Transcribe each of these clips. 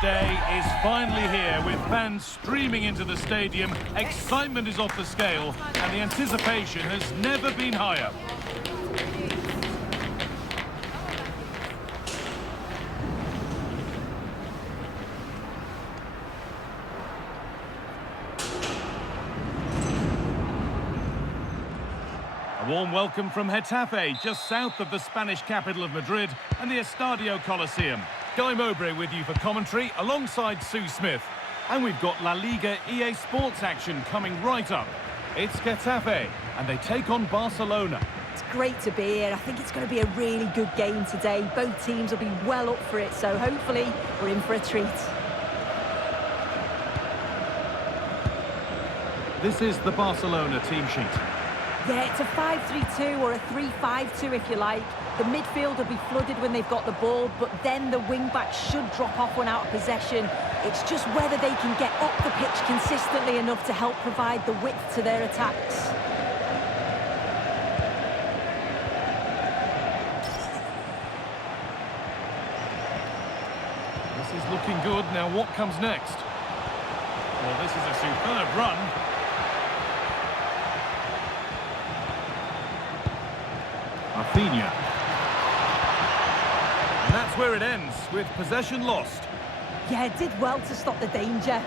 day is finally here, with fans streaming into the stadium. Excitement is off the scale, and the anticipation has never been higher. A warm welcome from Getafe, just south of the Spanish capital of Madrid, and the Estadio Coliseum. Guy Mowbray with you for commentary, alongside Sue Smith. And we've got La Liga EA Sports action coming right up. It's Getafe, and they take on Barcelona. It's great to be here. I think it's going to be a really good game today. Both teams will be well up for it, so hopefully we're in for a treat. This is the Barcelona team sheet. Yeah, it's a 5-3-2 or a 3-5-2 if you like. The midfield will be flooded when they've got the ball, but then the wing-backs should drop off when out of possession. It's just whether they can get up the pitch consistently enough to help provide the width to their attacks. This is looking good. Now what comes next? Well, this is a superb run. Rafinha. And that's where it ends, with possession lost. Yeah, did well to stop the danger.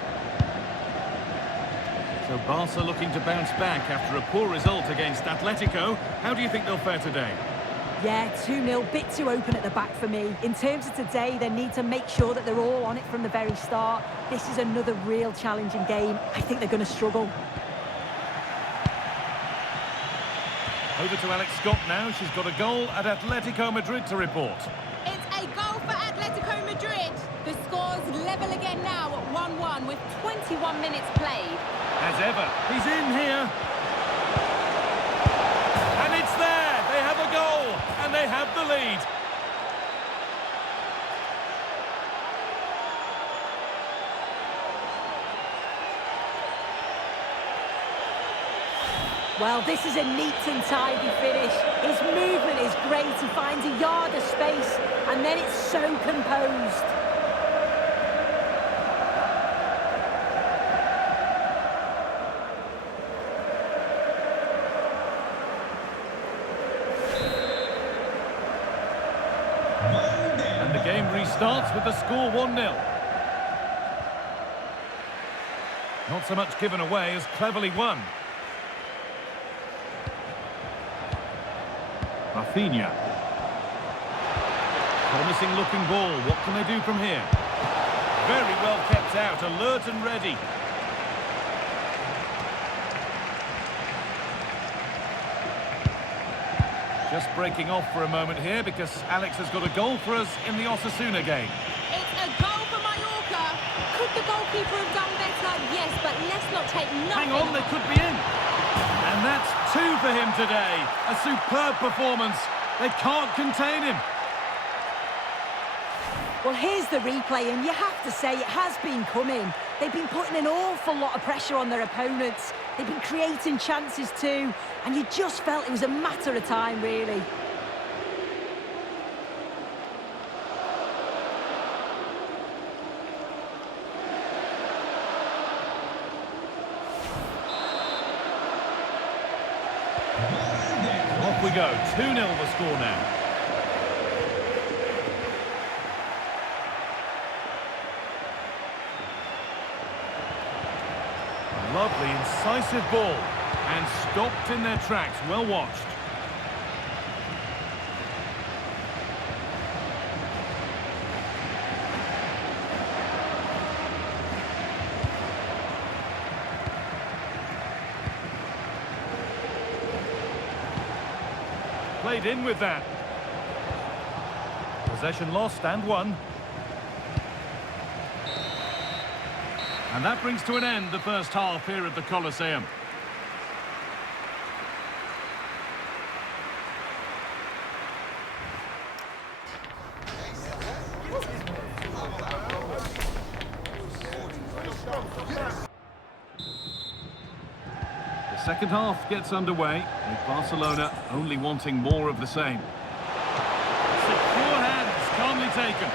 So Barca looking to bounce back after a poor result against Atletico. How do you think they'll fare today? Yeah, 2-0, bit too open at the back for me. In terms of today, they need to make sure that they're all on it from the very start. This is another real challenging game. I think they're going to struggle. Over to Alex Scott now. She's got a goal at Atletico Madrid to report. It's a goal for Atletico Madrid. The score's level again now at 1-1 with 21 minutes played. As ever, he's in here. And it's there. They have a goal, and they have the lead. Well, this is a neat and tidy finish. His movement is great. He finds a yard of space, and then it's so composed. And the game restarts with the score 1-0. Not so much given away as cleverly won. Rafinha. Promising looking ball. What can they do from here? Very well kept out, alert and ready. Just breaking off for a moment here because Alex has got a goal for us in the Osasuna game. It's a goal for Mallorca. Could the goalkeeper have done better? Yes, but let's not take nothing. Hang on, they could be in. And that's 2 for him today. A superb performance. They can't contain him. Well, here's the replay, and you have to say it has been coming. They've been putting an awful lot of pressure on their opponents. They've been creating chances too, and you just felt it was a matter of time, really. Off we go, 2-0 the score now. A lovely, incisive ball, and stopped in their tracks, well watched. Played in with that. Possession lost and won. And that brings to an end the first half here at the Coliseum. The second half gets underway, with Barcelona only wanting more of the same. Secure hands, calmly taken.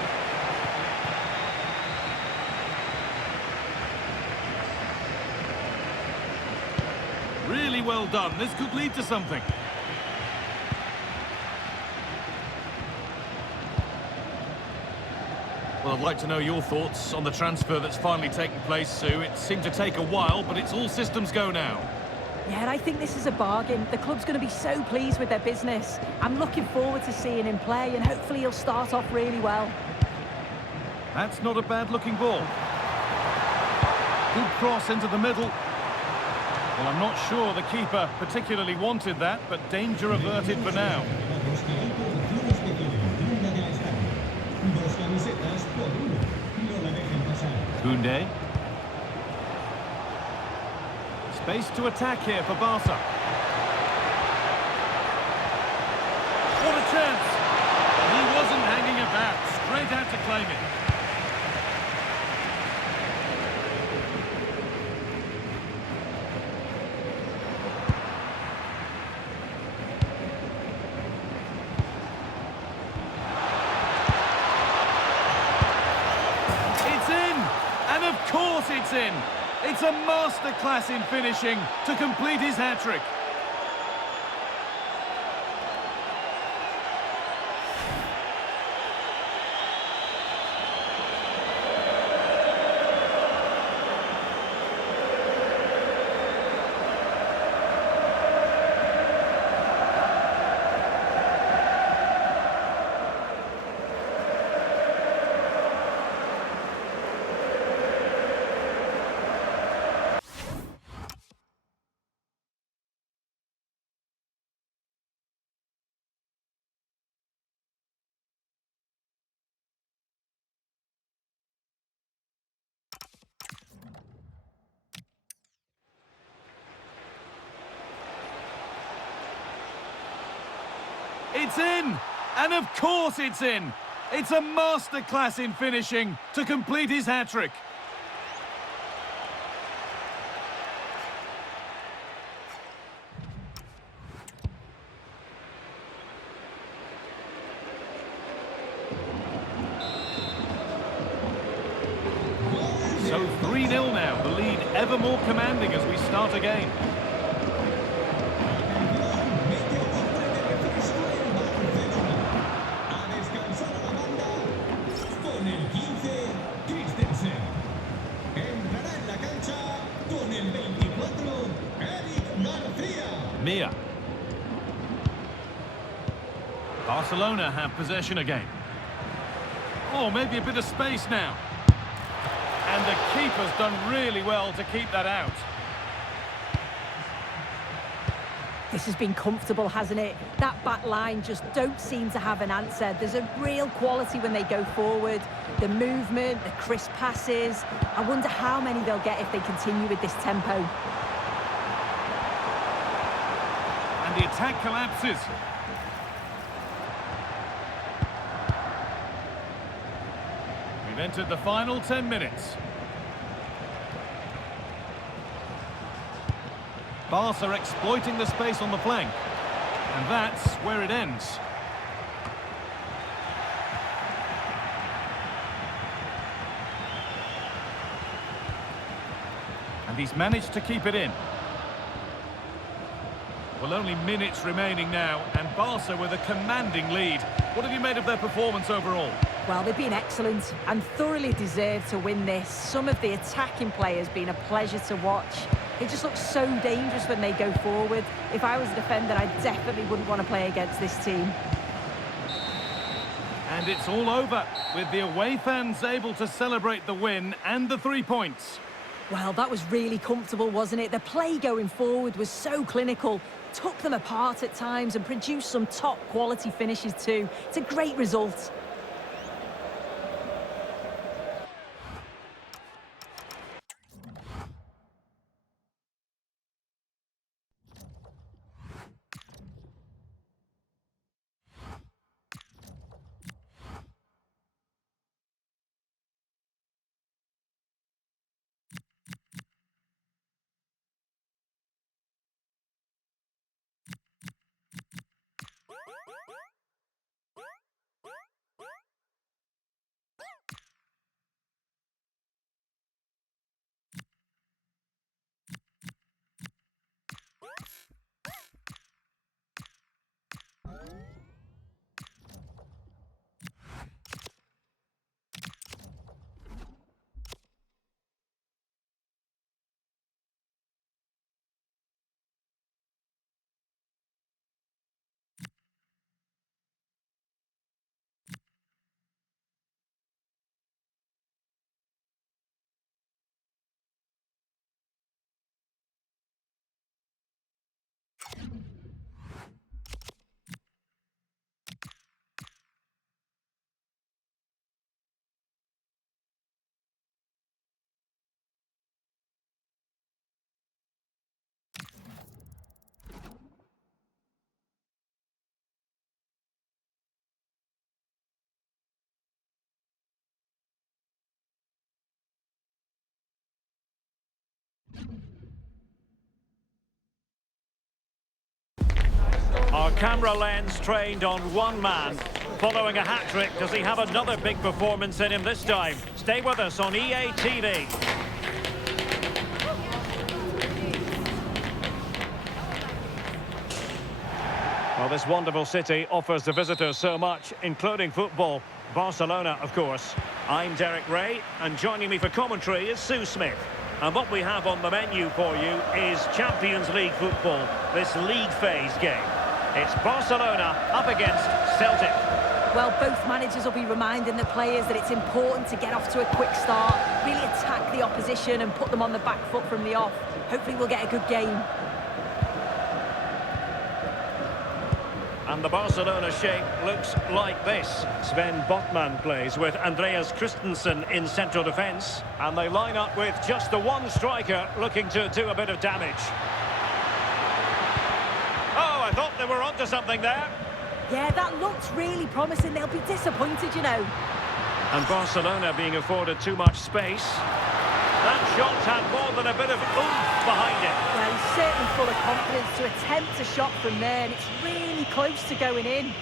well done. This could lead to something. Well, I'd like to know your thoughts on the transfer that's finally taken place, Sue. It seemed to take a while, but it's all systems go now. Yeah, and I think this is a bargain. The club's going to be so pleased with their business. I'm looking forward to seeing him play, and hopefully he'll start off really well. That's not a bad-looking ball. Good cross into the middle. Well, I'm not sure the keeper particularly wanted that, but danger averted for now. Koundé. Space to attack here for Barca. What a chance! He wasn't hanging about, straight out to claim it. It's in! And of course it's in! It's a masterclass in finishing to complete his hat-trick. It's in! And of course it's in! It's a masterclass in finishing to complete his hat-trick. So 3-0 now, the lead ever more commanding as we start again. Mia. Barcelona have possession again. Oh, maybe a bit of space now. And the keeper's done really well to keep that out. This has been comfortable, hasn't it? That back line just don't seem to have an answer. There's a real quality when they go forward. The movement, the crisp passes. I wonder how many they'll get if they continue with this tempo. And the attack collapses. We've entered the final 10 minutes. Barca exploiting the space on the flank. And that's where it ends. And he's managed to keep it in. Well, only minutes remaining now, and Barca with a commanding lead. What have you made of their performance overall? Well, they've been excellent and thoroughly deserved to win this. Some of the attacking play has been a pleasure to watch. It just looks so dangerous when they go forward. If I was a defender, I definitely wouldn't want to play against this team. And it's all over, with the away fans able to celebrate the win and the 3 points. Well, that was really comfortable, wasn't it? The play going forward was so clinical, took them apart at times and produced some top-quality finishes too. It's a great result. Our camera lens trained on one man. Following a hat-trick, does he have another big performance in him this time? Stay with us on EA TV. Well, this wonderful city offers the visitors so much, including football. Barcelona, of course. I'm Derek Ray, and joining me for commentary is Sue Smith. And what we have on the menu for you is Champions League football, this league phase game. It's Barcelona up against Celtic. Well, both managers will be reminding the players that it's important to get off to a quick start, really attack the opposition and put them on the back foot from the off. Hopefully we'll get a good game. And the Barcelona shape looks like this. Sven Botman plays with Andreas Christensen in central defence. And they line up with just the one striker looking to do a bit of damage. Oh, I thought they were onto something there. Yeah, that looked really promising. They'll be disappointed, you know. And Barcelona being afforded too much space. That shot had more than a bit of oomph behind it. Well, he's certainly full of confidence to attempt a shot from there, and it's really close to going in.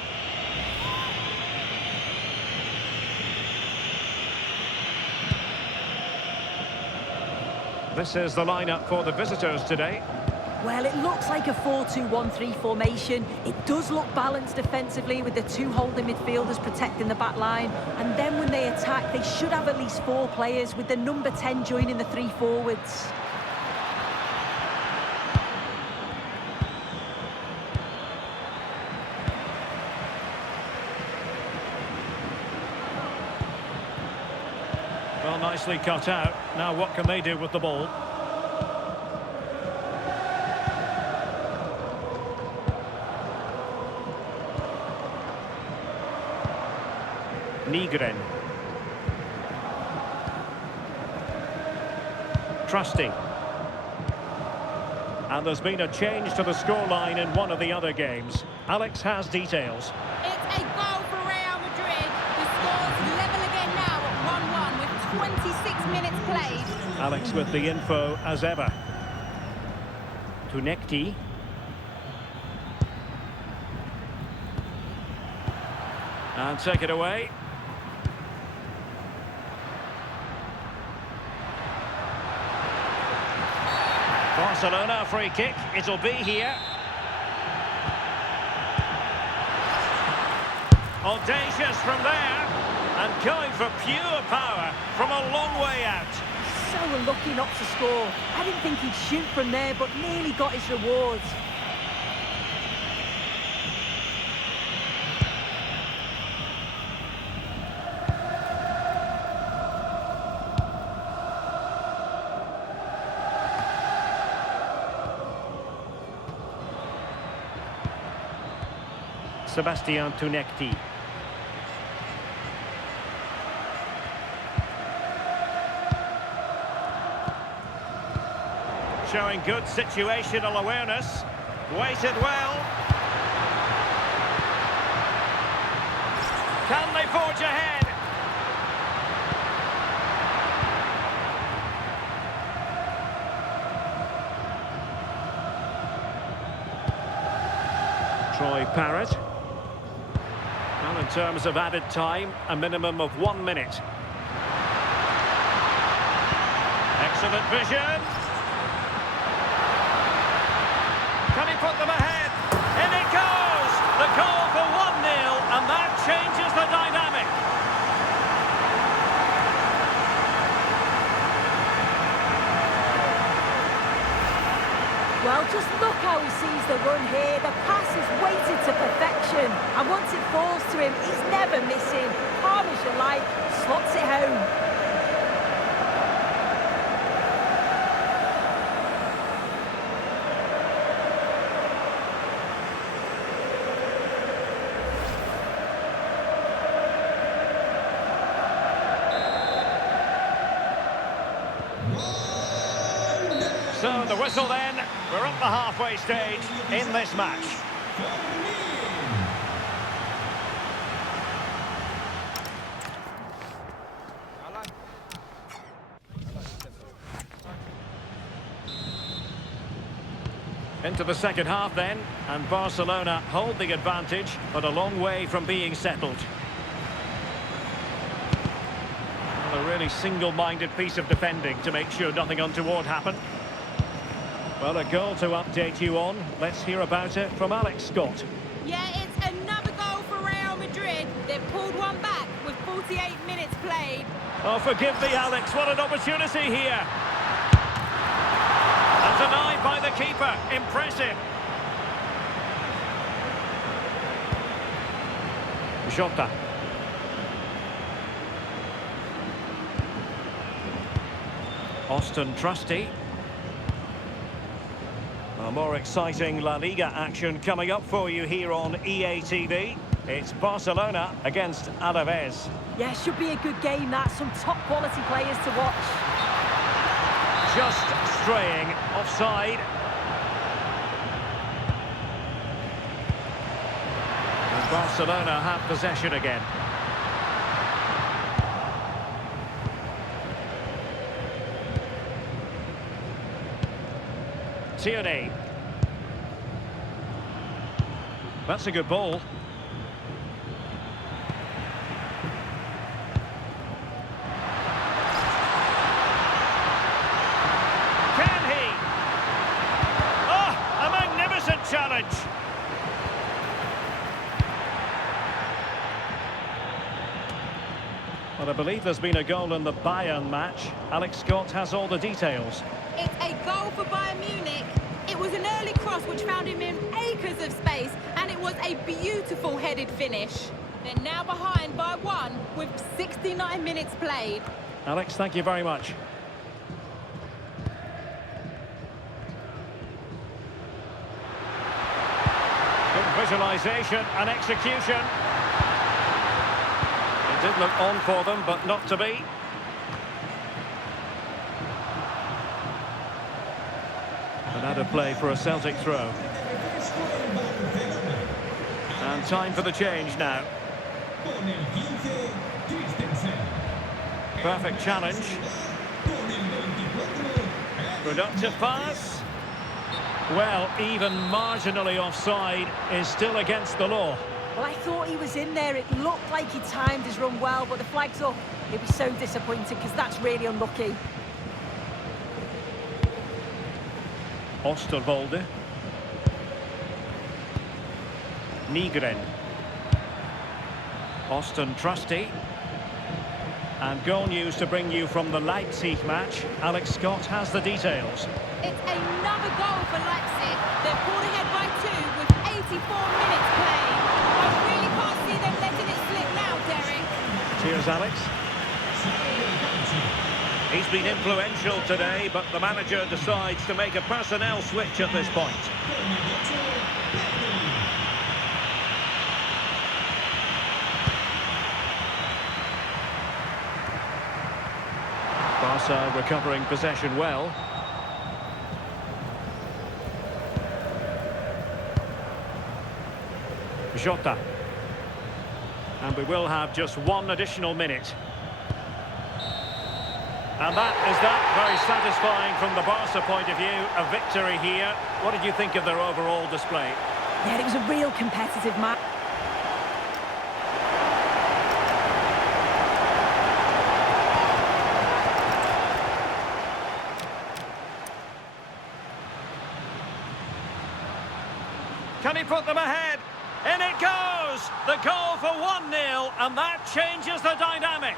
This is the lineup for the visitors today. Well, it looks like a 4-2-1-3 formation. It does look balanced defensively with the two holding midfielders protecting the back line. And then when they attack, they should have at least 4 players with the number 10 joining the 3 forwards. Well, nicely cut out. Now what can they do with the ball? Nygren. Trusty. And there's been a change to the scoreline in one of the other games. Alex has details. It's a goal for Real Madrid. The score's level again now at 1-1 with 26 minutes played. Alex with the info as ever. Tunekti. And take it away. Barcelona free kick. It'll be here. Audacious from there. And going for pure power from a long way out. So unlucky not to score. I didn't think he'd shoot from there, but nearly got his rewards. Sebastian Tunekti. Showing good situational awareness. Waited well. Can they forge ahead? Troy Parrott. Well, in terms of added time, a minimum of 1 minute. Excellent vision. Can he put them ahead? In it goes! The goal for 1-0, and that changes the dynamic. Well, just look how he sees the run here. The pass is weighted to perfection. And once it falls to him, he's never missing. Calm as you like, slots it home. So the whistle then, we're at the halfway stage in this match. Into the second half then, and Barcelona hold the advantage, but a long way from being settled. Well, a really single-minded piece of defending to make sure nothing untoward happened. Well, a goal to update you on. Let's hear about it from Alex Scott. Yeah, it's another goal for Real Madrid. They've pulled one back with 48 minutes played. Oh, forgive me, Alex. What an opportunity here. And denied by the keeper. Impressive. Jota. Austin Trusty. A more exciting La Liga action coming up for you here on EA TV. It's Barcelona against Alaves. Yeah, should be a good game, that. Some top quality players to watch. Just straying offside. And Barcelona have possession again. Tierney. That's a good ball. Can he? Oh, a magnificent challenge. Well, I believe there's been a goal in the Bayern match. Alex Scott has all the details. It's a goal for Bayern Munich. It was an early cross which found him in acres of space, and it was a beautiful headed finish. They're now behind by one with 69 minutes played. Alex, thank you very much. Good visualisation and execution. It did look on for them, but not to be. Another play for a Celtic throw. And time for the change now. Perfect challenge. Productive pass. Well, even marginally offside is still against the law. Well, I thought he was in there. It looked like he timed his run well, but the flag's up. He'll be so disappointed because that's really unlucky. Osterwolde. Nygren. Austin Trusty. And goal news to bring you from the Leipzig match. Alex Scott has the details. It's another goal for Leipzig. They're pulled ahead by two with 84 minutes played. I really can't see them letting it slip now, Derek. Cheers, Alex. He's been influential today, but the manager decides to make a personnel switch at this point. Barca recovering possession well. Jota. And we will have just one additional minute. And that is that. Very satisfying from the Barca point of view. A victory here. What did you think of their overall display? Yeah, it was a real competitive match. Can he put them ahead? In it goes! The goal for 1-0, and that changes the dynamic.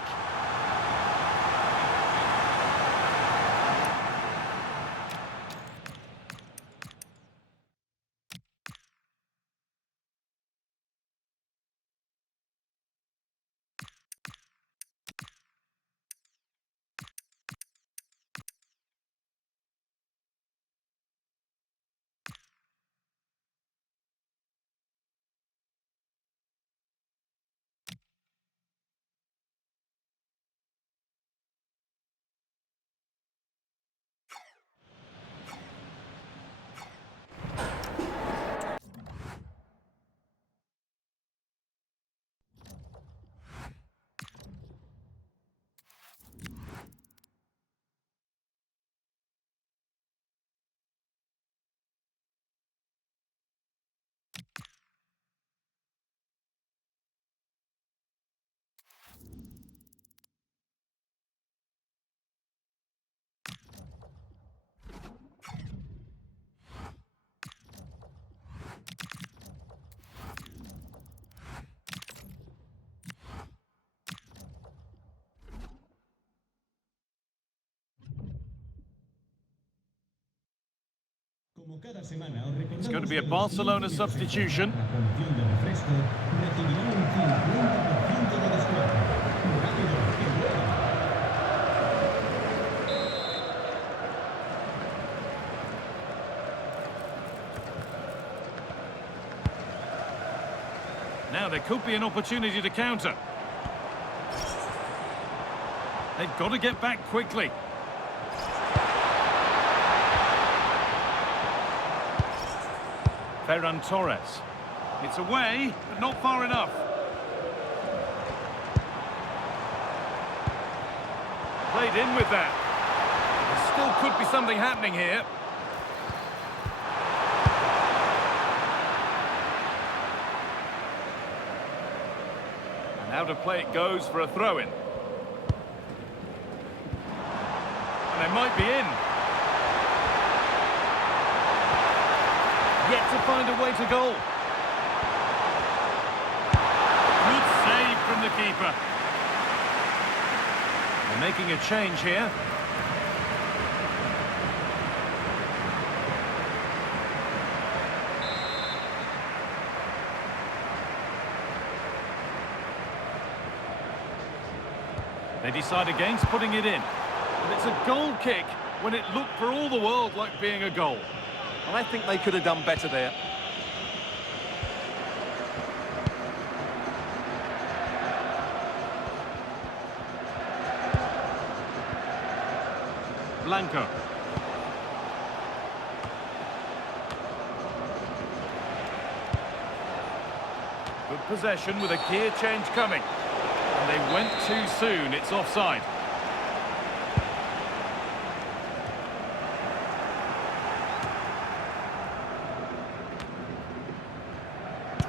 It's going to be a Barcelona substitution. Now there could be an opportunity to counter. They've got to get back quickly. Ferran Torres. It's away, but not far enough. Played in with that. There still could be something happening here. And out of play it goes for a throw-in. And they might be in. Yet to find a way to goal. Good save from the keeper. They're making a change here. They decide against putting it in. But it's a goal kick when it looked for all the world like being a goal. And I think they could have done better there. Blanco. Good possession with a gear change coming. And they went too soon, it's offside.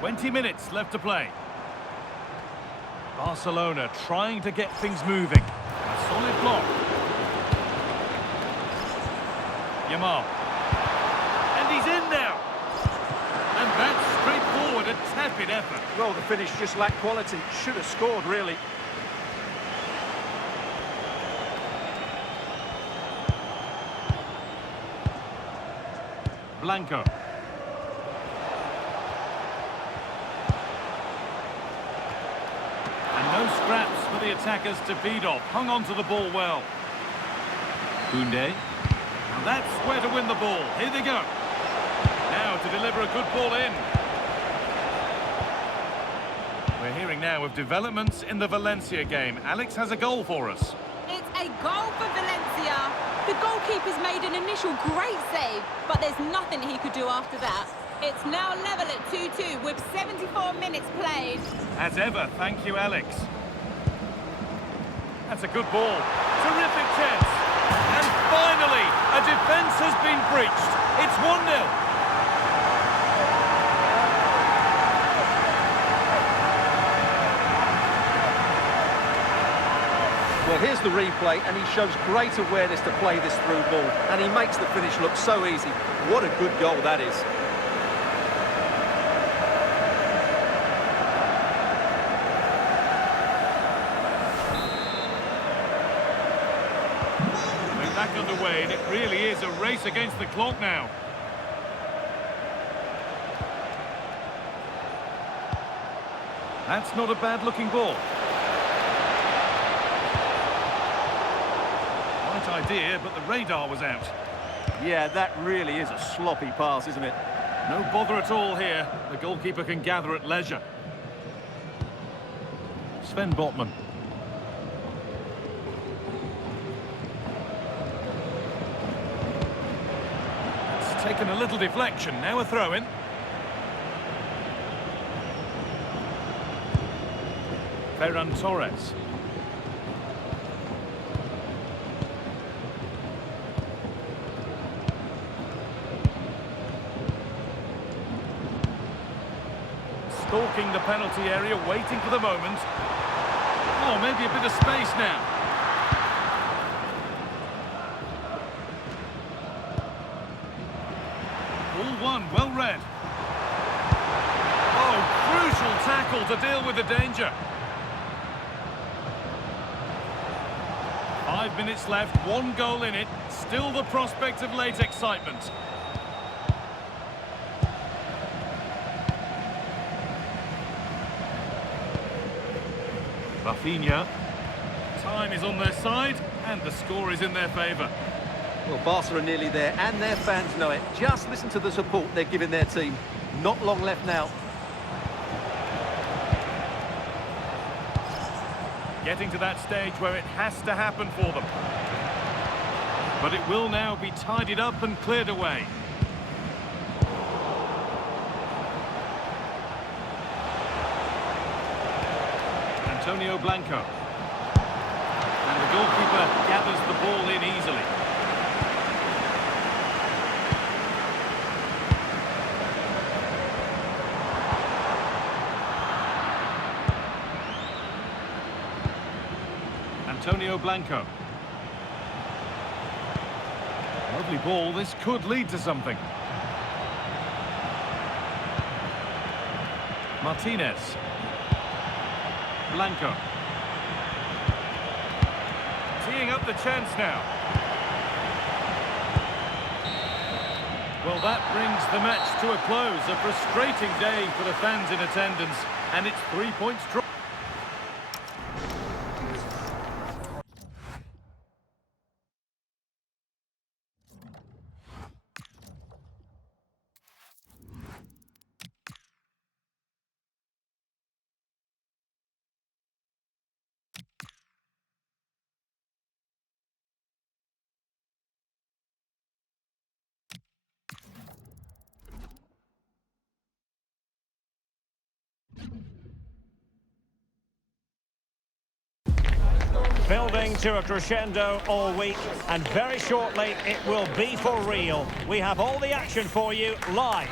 "20 minutes left to play. Barcelona trying to get things moving. A solid block. Yamal. And he's in now. And that's straightforward, a tepid effort. Well, the finish just lacked quality. Should have scored, really. Blanco. No scraps for the attackers to feed off. Hung on to the ball well. Koundé. And that's where to win the ball. Here they go. Now to deliver a good ball in. We're hearing now of developments in the Valencia game. Alex has a goal for us. It's a goal for Valencia. The goalkeeper's made an initial great save, but there's nothing he could do after that. It's now level at 2-2 with 74 minutes played. As ever, thank you, Alex. That's a good ball. Terrific chance. And finally, a defence has been breached. It's 1-0. Well, here's the replay, and he shows great awareness to play this through ball. And he makes the finish look so easy. What a good goal that is. Back underway, and it really is a race against the clock now. That's not a bad-looking ball. Right idea, but the radar was out. Yeah, that really is a sloppy pass, isn't it? No bother at all here. The goalkeeper can gather at leisure. Sven Botman. Taken a little deflection, now a throw-in. Ferran Torres. Stalking the penalty area, waiting for the moment. Oh, maybe a bit of space now. One, well read. Oh, crucial tackle to deal with the danger. 5 minutes left, 1 goal in it. Still the prospect of late excitement. Rafinha. Time is on their side, and the score is in their favour. Well, Barca are nearly there, and their fans know it. Just listen to the support they're giving their team. Not long left now. Getting to that stage where it has to happen for them. But it will now be tidied up and cleared away. Antonio Blanco. And the goalkeeper gathers the ball in easily. Antonio Blanco. Lovely ball, this could lead to something. Martinez. Blanco. Teeing up the chance now. Well, that brings the match to a close. A frustrating day for the fans in attendance, and it's 3 points draw. Building to a crescendo all week, and very shortly it will be for real. We have all the action for you live.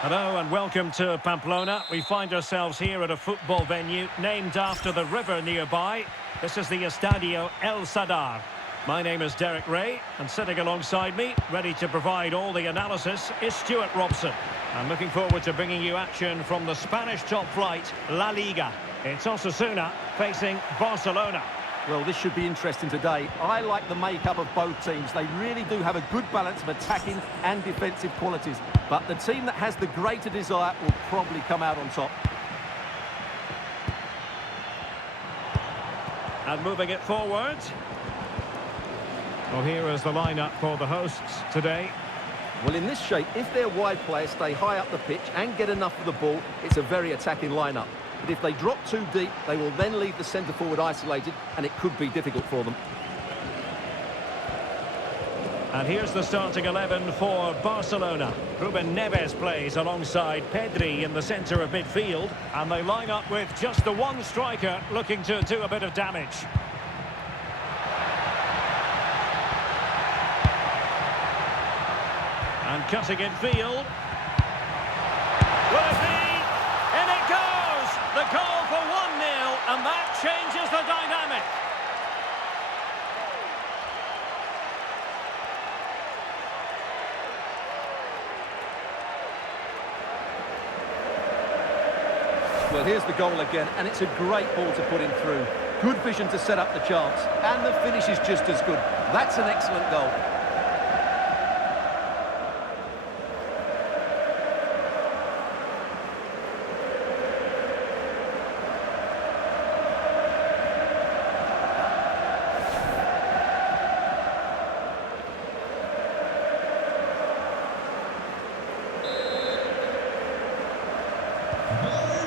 Hello and welcome to Pamplona. We find ourselves here at a football venue named after the river nearby. This is the Estadio El Sadar. My name is Derek Ray, and sitting alongside me, ready to provide all the analysis, is Stuart Robson. I'm looking forward to bringing you action from the Spanish top flight, La Liga. It's Osasuna facing Barcelona. Well, this should be interesting today. I like the makeup of both teams. They really do have a good balance of attacking and defensive qualities. But the team that has the greater desire will probably come out on top. And moving it forward. Well, here is the lineup for the hosts today. Well, in this shape, if their wide players stay high up the pitch and get enough of the ball, it's a very attacking lineup. But if they drop too deep, they will then leave the centre-forward isolated, and it could be difficult for them. And here's the starting 11 for Barcelona. Ruben Neves plays alongside Pedri in the centre of midfield, and they line up with just the one striker looking to do a bit of damage. And cutting in field. Will it be? In it goes! The goal for 1-0, and that changes the dynamic. Well, here's the goal again, and it's a great ball to put him through. Good vision to set up the chance, and the finish is just as good. That's an excellent goal.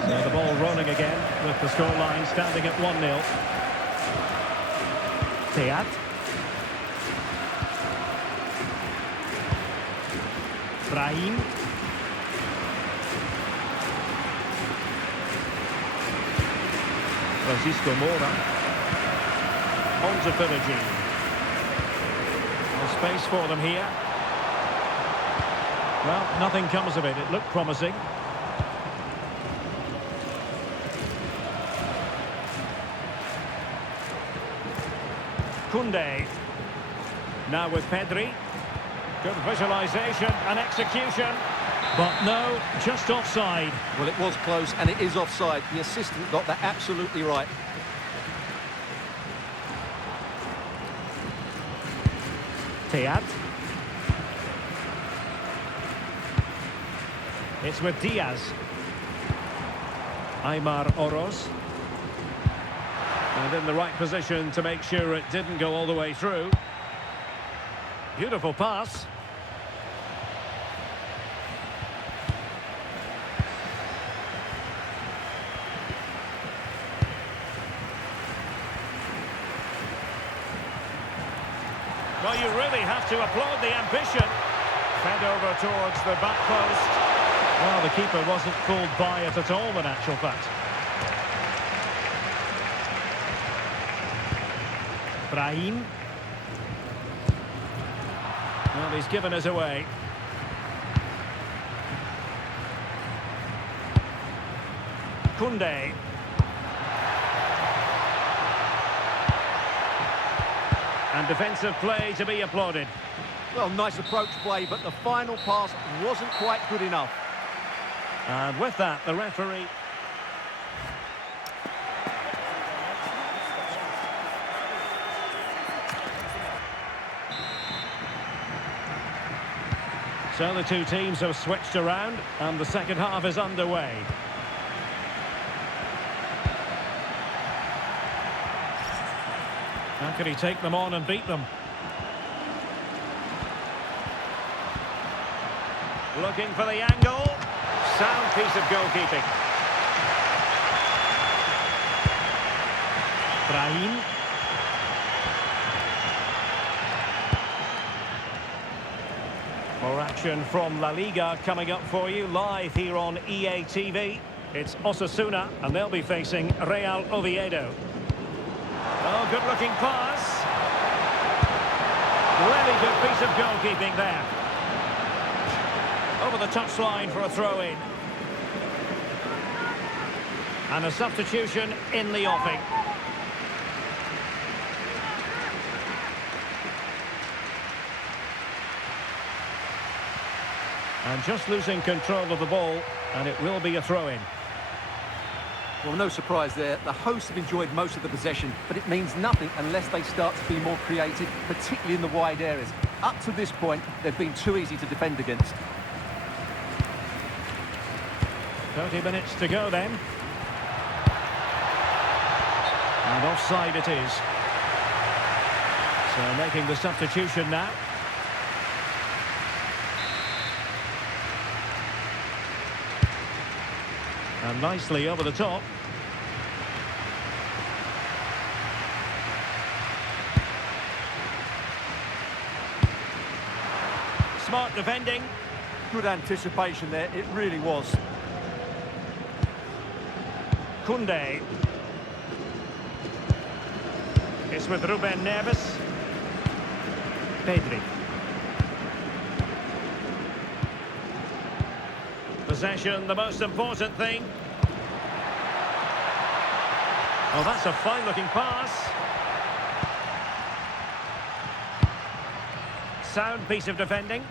So the ball rolling again with the scoreline standing at 1-0. Teat. Brahim. Francisco Mora. On to Philogene. No space for them here. Well, nothing comes of it. It looked promising. Koundé. Now with Pedri. Good visualisation and execution. But no, just offside. Well, it was close, and it is offside. The assistant got that absolutely right. Teat. It's with Diaz. Aymar Oroz. And in the right position to make sure it didn't go all the way through. Beautiful pass. Well, you really have to applaud the ambition. Fed over towards the back post. Well, the keeper wasn't fooled by it at all, in actual fact. Brahim. Well, he's given us away. Koundé. And defensive play to be applauded. Well, nice approach play, but the final pass wasn't quite good enough. And with that, the referee... So the two teams have switched around, and the second half is underway. How can he take them on and beat them? Looking for the angle. Sound piece of goalkeeping. Brahim. More action from La Liga coming up for you live here on EA TV. It's Osasuna, and they'll be facing Real Oviedo. Oh, good-looking pass. Really good piece of goalkeeping there. Over the touchline for a throw-in. And a substitution in the offing. And just losing control of the ball, and it will be a throw-in. Well, no surprise there. The hosts have enjoyed most of the possession, but it means nothing unless they start to be more creative, particularly in the wide areas. Up to this point, they've been too easy to defend against. 30 minutes to go then. And offside it is. So making the substitution now. And nicely over the top. Smart defending. Good anticipation there, it really was. Koundé. It's with Ruben Neves. Pedri. Possession, the most important thing. Oh, that's a fine-looking pass. Sound piece of defending.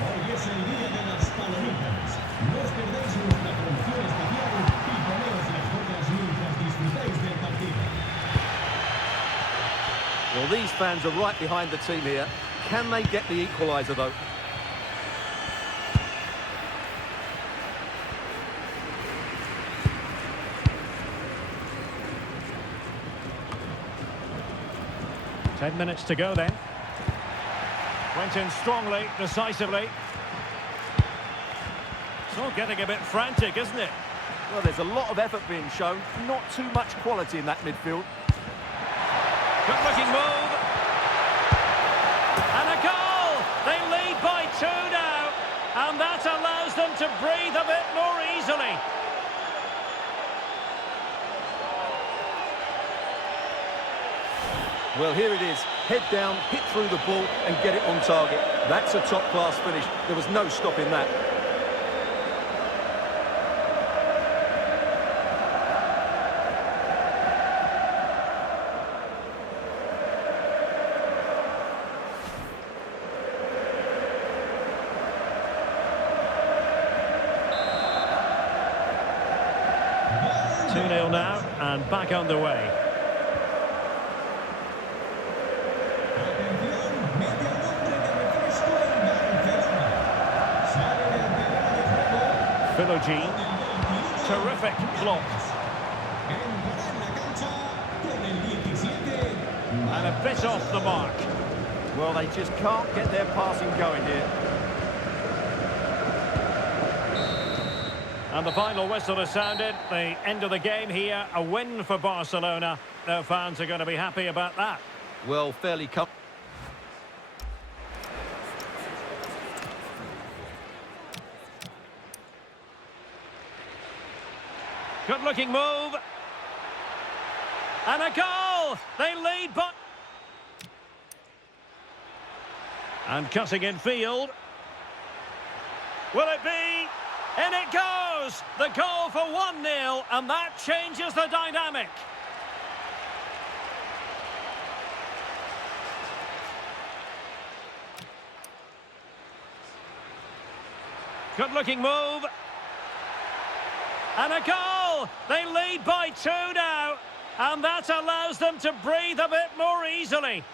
Hoy es el día de las palomitas. No os perdáis nuestra promoción especial y poneos las bocas mientras disfrutáis del partido. Well, these fans are right behind the team here. Can they get the equaliser, though? Ten minutes to go then. Went in strongly, decisively. It's all getting a bit frantic, isn't it? Well, there's a lot of effort being shown, not too much quality in that midfield. Good-looking move. And a goal! They lead by 2 now. And that allows them to breathe a bit more easily. Well, here it is. Head down, hit through the ball and get it on target. That's a top-class finish. There was no stopping that. Two 2-0 now and back underway. Atención, mete al hombre de refresco en Barcelona. Sale del terreno de juego. Philogene. Terrific block. Entrará en la cancha con el 17. And a bit off the mark. Well, they just can't get their passing going here. And the final whistle has sounded. The end of the game here. A win for Barcelona. Their fans are going to be happy about that. Well, fairly Good-looking move. And a goal! They lead by... And cutting in field. Will it be? In it goes! The goal for 1-0, and that changes the dynamic. Good-looking move. And a goal! They lead by 2 now, and that allows them to breathe a bit more easily.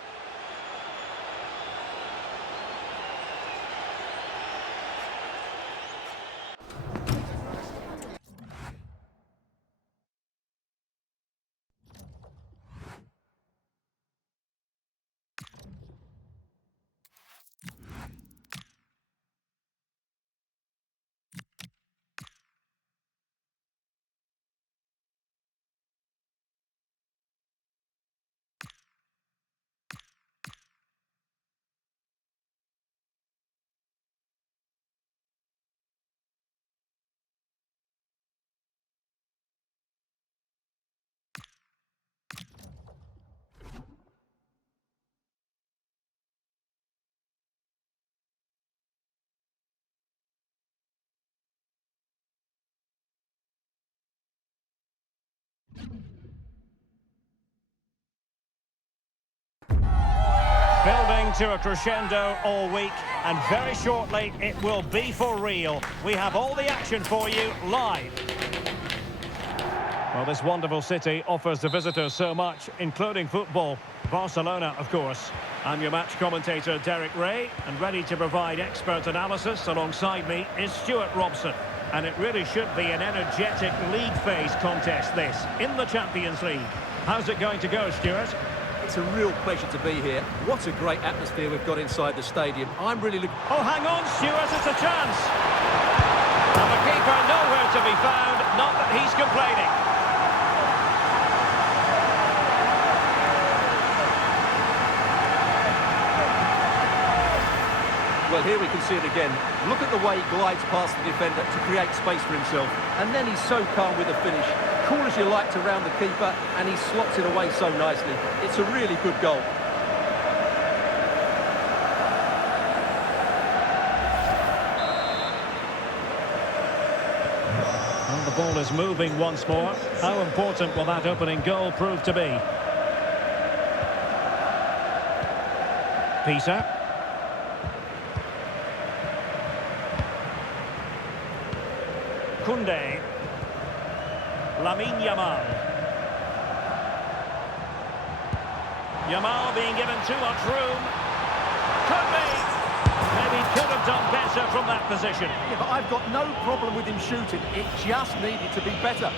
Building to a crescendo all week, and very shortly it will be for real. We have all the action for you live. Well, this wonderful city offers the visitors so much, including football. Barcelona, of course. I'm your match commentator, Derek Ray, and ready to provide expert analysis alongside me is Stuart Robson. And it really should be an energetic league phase contest, this, in the Champions League. How's it going to go, Stuart? It's a real pleasure to be here. What a great atmosphere we've got inside the stadium. I'm really looking... Oh, hang on, Stuart, it's a chance. And the keeper nowhere to be found, not that he's complaining. Well, here we can see it again. Look at the way he glides past the defender to create space for himself. And then he's so calm with the finish. Cool as you like to round the keeper, and he slots it away so nicely. It's a really good goal. Well, the ball is moving once more. How important will that opening goal prove to be? Peter. Koundé. Lamine Yamal. Yamal being given too much room. Could be. Maybe could have done better from that position. Yeah, but I've got no problem with him shooting. It just needed to be better.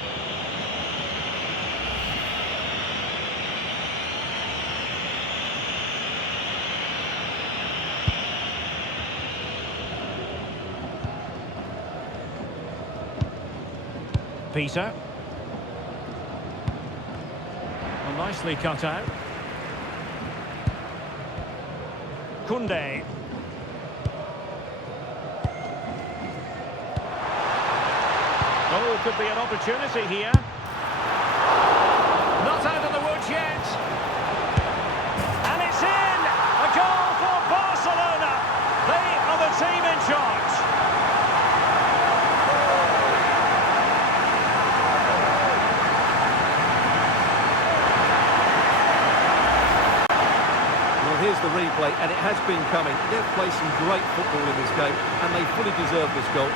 Peter. Well, nicely cut out. Koundé. Oh, could be an opportunity here. Not out of the woods yet. And it's in! A goal for Barcelona. They are the team in charge. Here's the replay, and it has been coming. They've played some great football in this game, and they fully deserve this goal.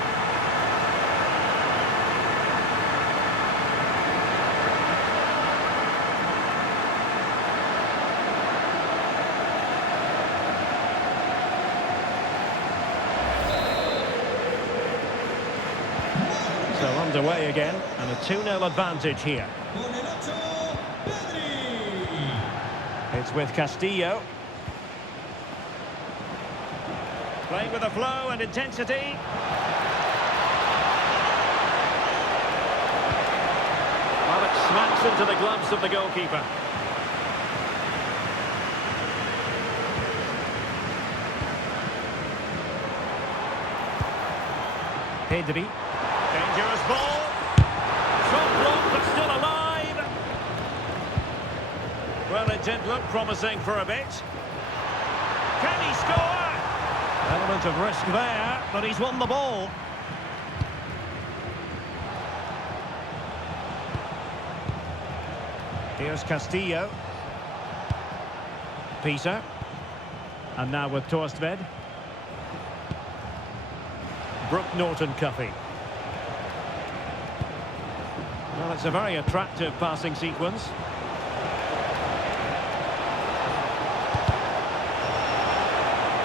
underway again, and a 2-0 advantage here. Con el 8, Pedri. It's with Castillo. Playing with a flow and intensity. Well, it smacks into the gloves of the goalkeeper. Pedri. Dangerous ball. Shot blocked, but still alive. Well, it did look promising for a bit. Can he score? Element of risk there, but he's won the ball. Here's Castillo. Peter. And now with Torstved. Brooke Norton-Cuffy. Well, it's a very attractive passing sequence.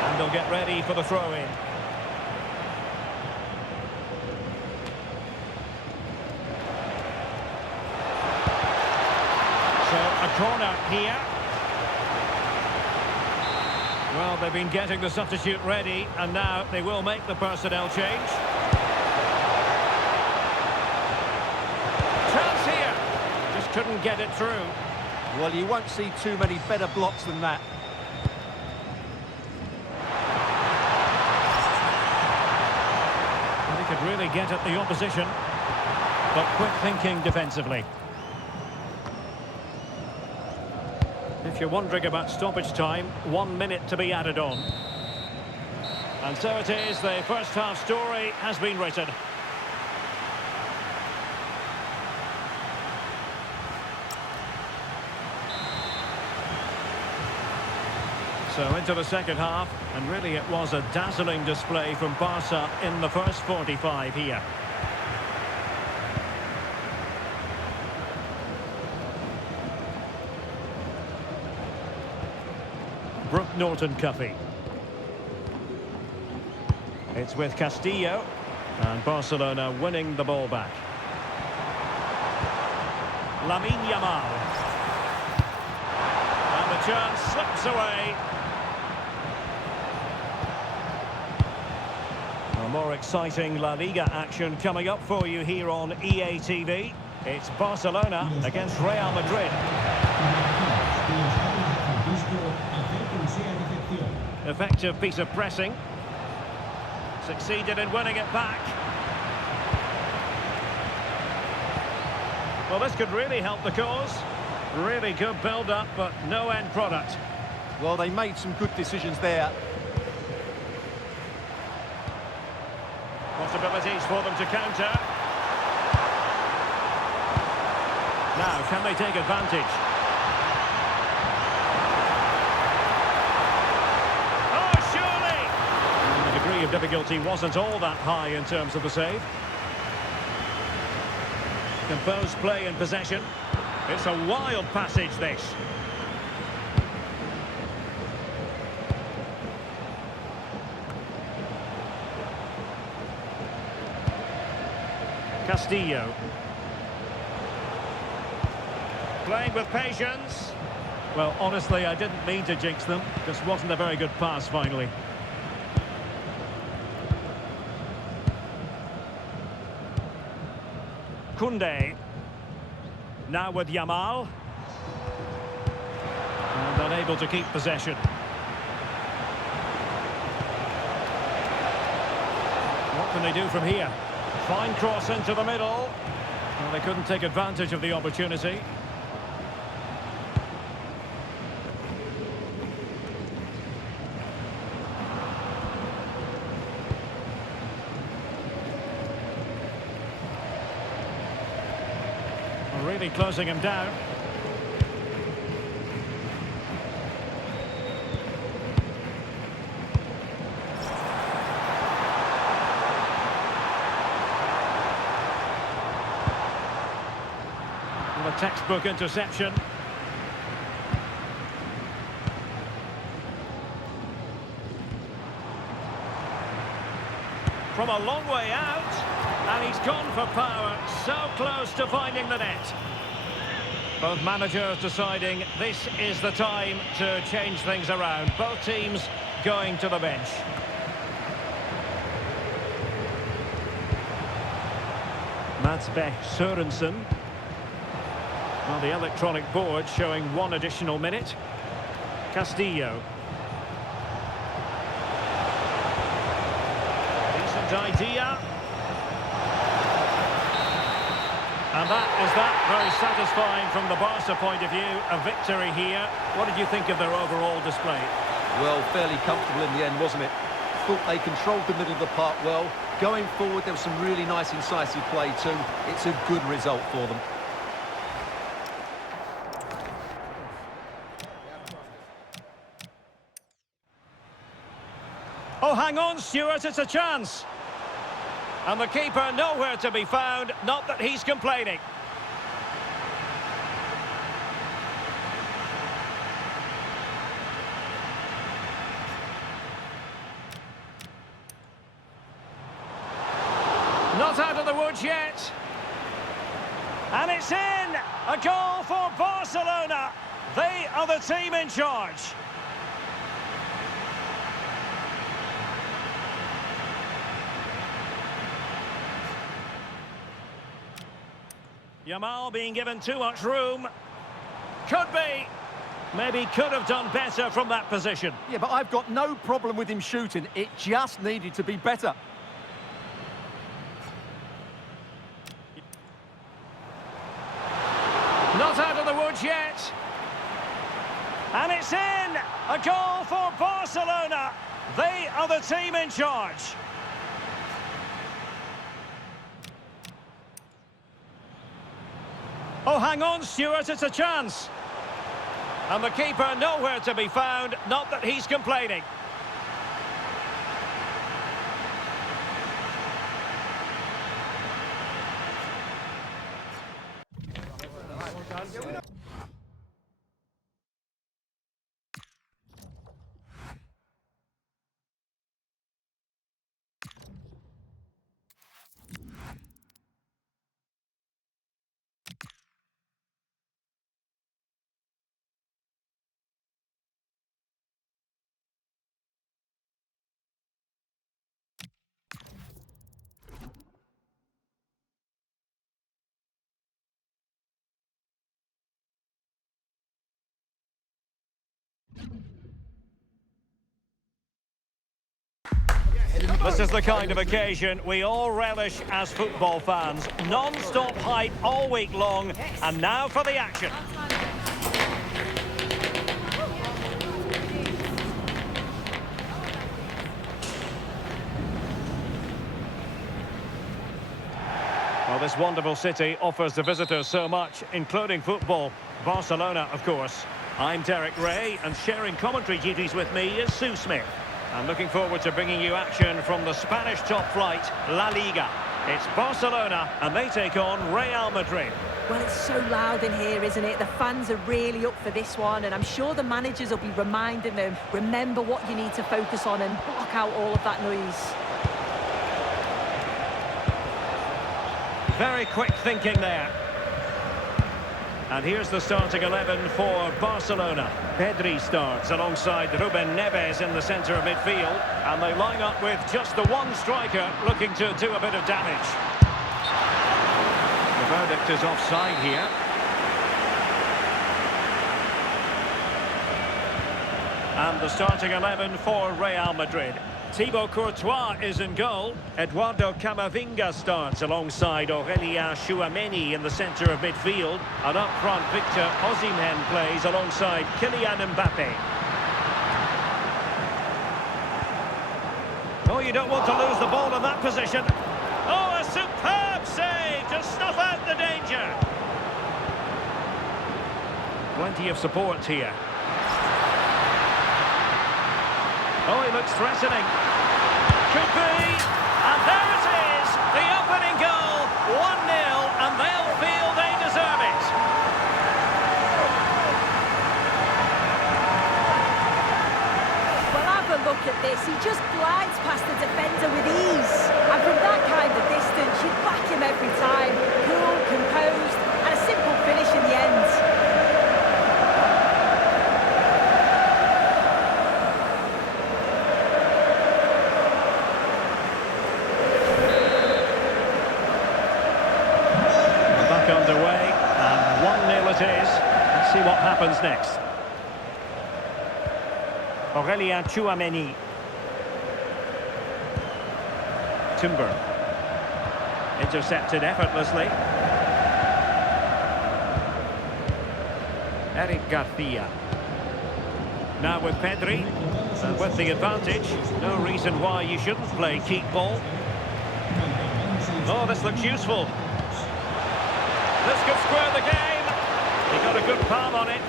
And they'll get ready for the throw-in. So, a corner here. Well, they've been getting the substitute ready, and now they will make the personnel change. Chance here. Just couldn't get it through. Well, you won't see too many better blocks than that. Well, he could really get at the opposition, but quick thinking defensively. If you're wondering about stoppage time, 1 minute to be added on. And so it is, the first half story has been written. So into the second half, and really it was a dazzling display from Barca in the first 45 here. Brooke Norton-Cuffy. It's with Castillo, and Barcelona winning the ball back. Lamine Yamal. And the chance slips away. A more exciting La Liga action coming up for you here on EA TV. It's Barcelona against Real Madrid. Effective piece of pressing. Succeeded in winning it back. Well, this could really help the cause. Really good build-up, but no end product. Well, they made some good decisions there. Possibilities for them to counter. Now, can they take advantage? Of difficulty wasn't all that high in terms of the save. Composed play in possession. It's a wild passage, this. Castillo. Playing with patience. Well, honestly, I didn't mean to jinx them. This wasn't a very good pass, finally. Koundé. Now with Yamal. And unable to keep possession. What can they do from here? Fine cross into the middle. Well, they couldn't take advantage of the opportunity. Really closing him down. And a textbook interception. From a long way out. And he's gone for power, so close to finding the net. Both managers deciding this is the time to change things around. Both teams going to the bench. Mats Bech Sørensen. Well, the electronic board showing 1 additional minute. Castillo. Decent idea. And that is that. Very satisfying from the Barca point of view. A victory here. What did you think of their overall display? Well, fairly comfortable in the end, wasn't it? Thought they controlled the middle of the park well. Going forward, there was some really nice incisive play too. It's a good result for them. Oh, hang on, Stuart, it's a chance. And the keeper nowhere to be found, not that he's complaining. Not out of the woods yet. And it's in! A goal for Barcelona. They are the team in charge. Yamal being given too much room. Could be. Maybe could have done better from that position. Yeah, but I've got no problem with him shooting. It just needed to be better. Not out of the woods yet. And it's in! A goal for Barcelona. They are the team in charge. Oh, hang on, Stuart, it's a chance. And the keeper nowhere to be found, not that he's complaining. This is the kind of occasion we all relish as football fans. Non-stop hype all week long, and now for the action. Well, this wonderful city offers the visitors so much, including football. Barcelona, of course. I'm Derek Ray, and sharing commentary duties with me is Sue Smith. I'm looking forward to bringing you action from the Spanish top flight, La Liga. It's Barcelona, and they take on Real Madrid. Well, it's so loud in here, isn't it? The fans are really up for this one, and I'm sure the managers will be reminding them, remember what you need to focus on and block out all of that noise. Very quick thinking there. And here's the starting 11 for Barcelona. Pedri starts alongside Ruben Neves in the centre of midfield. And they line up with just the one striker looking to do a bit of damage. The verdict is offside here. And the starting 11 for Real Madrid. Thibaut Courtois is in goal. Eduardo Camavinga starts alongside Aurélien Tchouameni in the centre of midfield. And up front, Victor Osimhen plays alongside Kylian Mbappe. Oh, you don't want to lose the ball in that position. Oh, a superb save to snuff out the danger. Plenty of support here. Oh, he looks threatening. Could be. And there it is. The opening goal. 1-0. And they'll feel they deserve it. Well, have a look at this. He just glides past the defender with ease. And from that kind of distance, distance, you'd back him every time. Cool, composed, and a simple finish in the end. We're back underway, and 1-0 it is. Let's see what happens next. Aurélien Tchouameni. Timber. Intercepted effortlessly. Eric Garcia. Now with Pedri. And with the advantage, no reason why you shouldn't play keep ball. Oh, this looks useful. This could square the game. He got a good palm on it.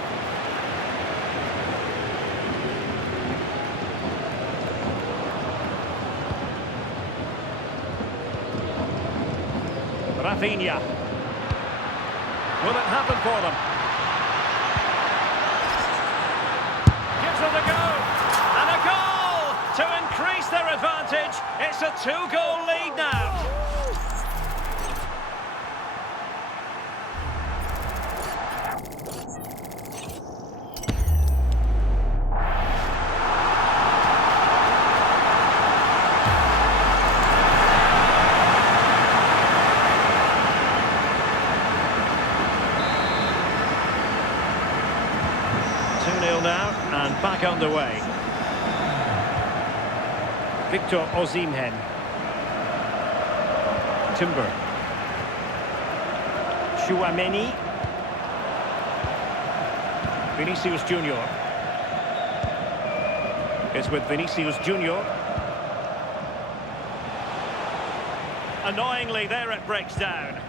Rafinha. Will it happen for them? Gives it a go. And a goal to increase their advantage. It's a 2-goal lead now. Now and back underway. Victor Osimhen. Timber. Tchouameni. Vinicius Junior. It's with Vinicius Junior. Annoyingly, there it breaks down.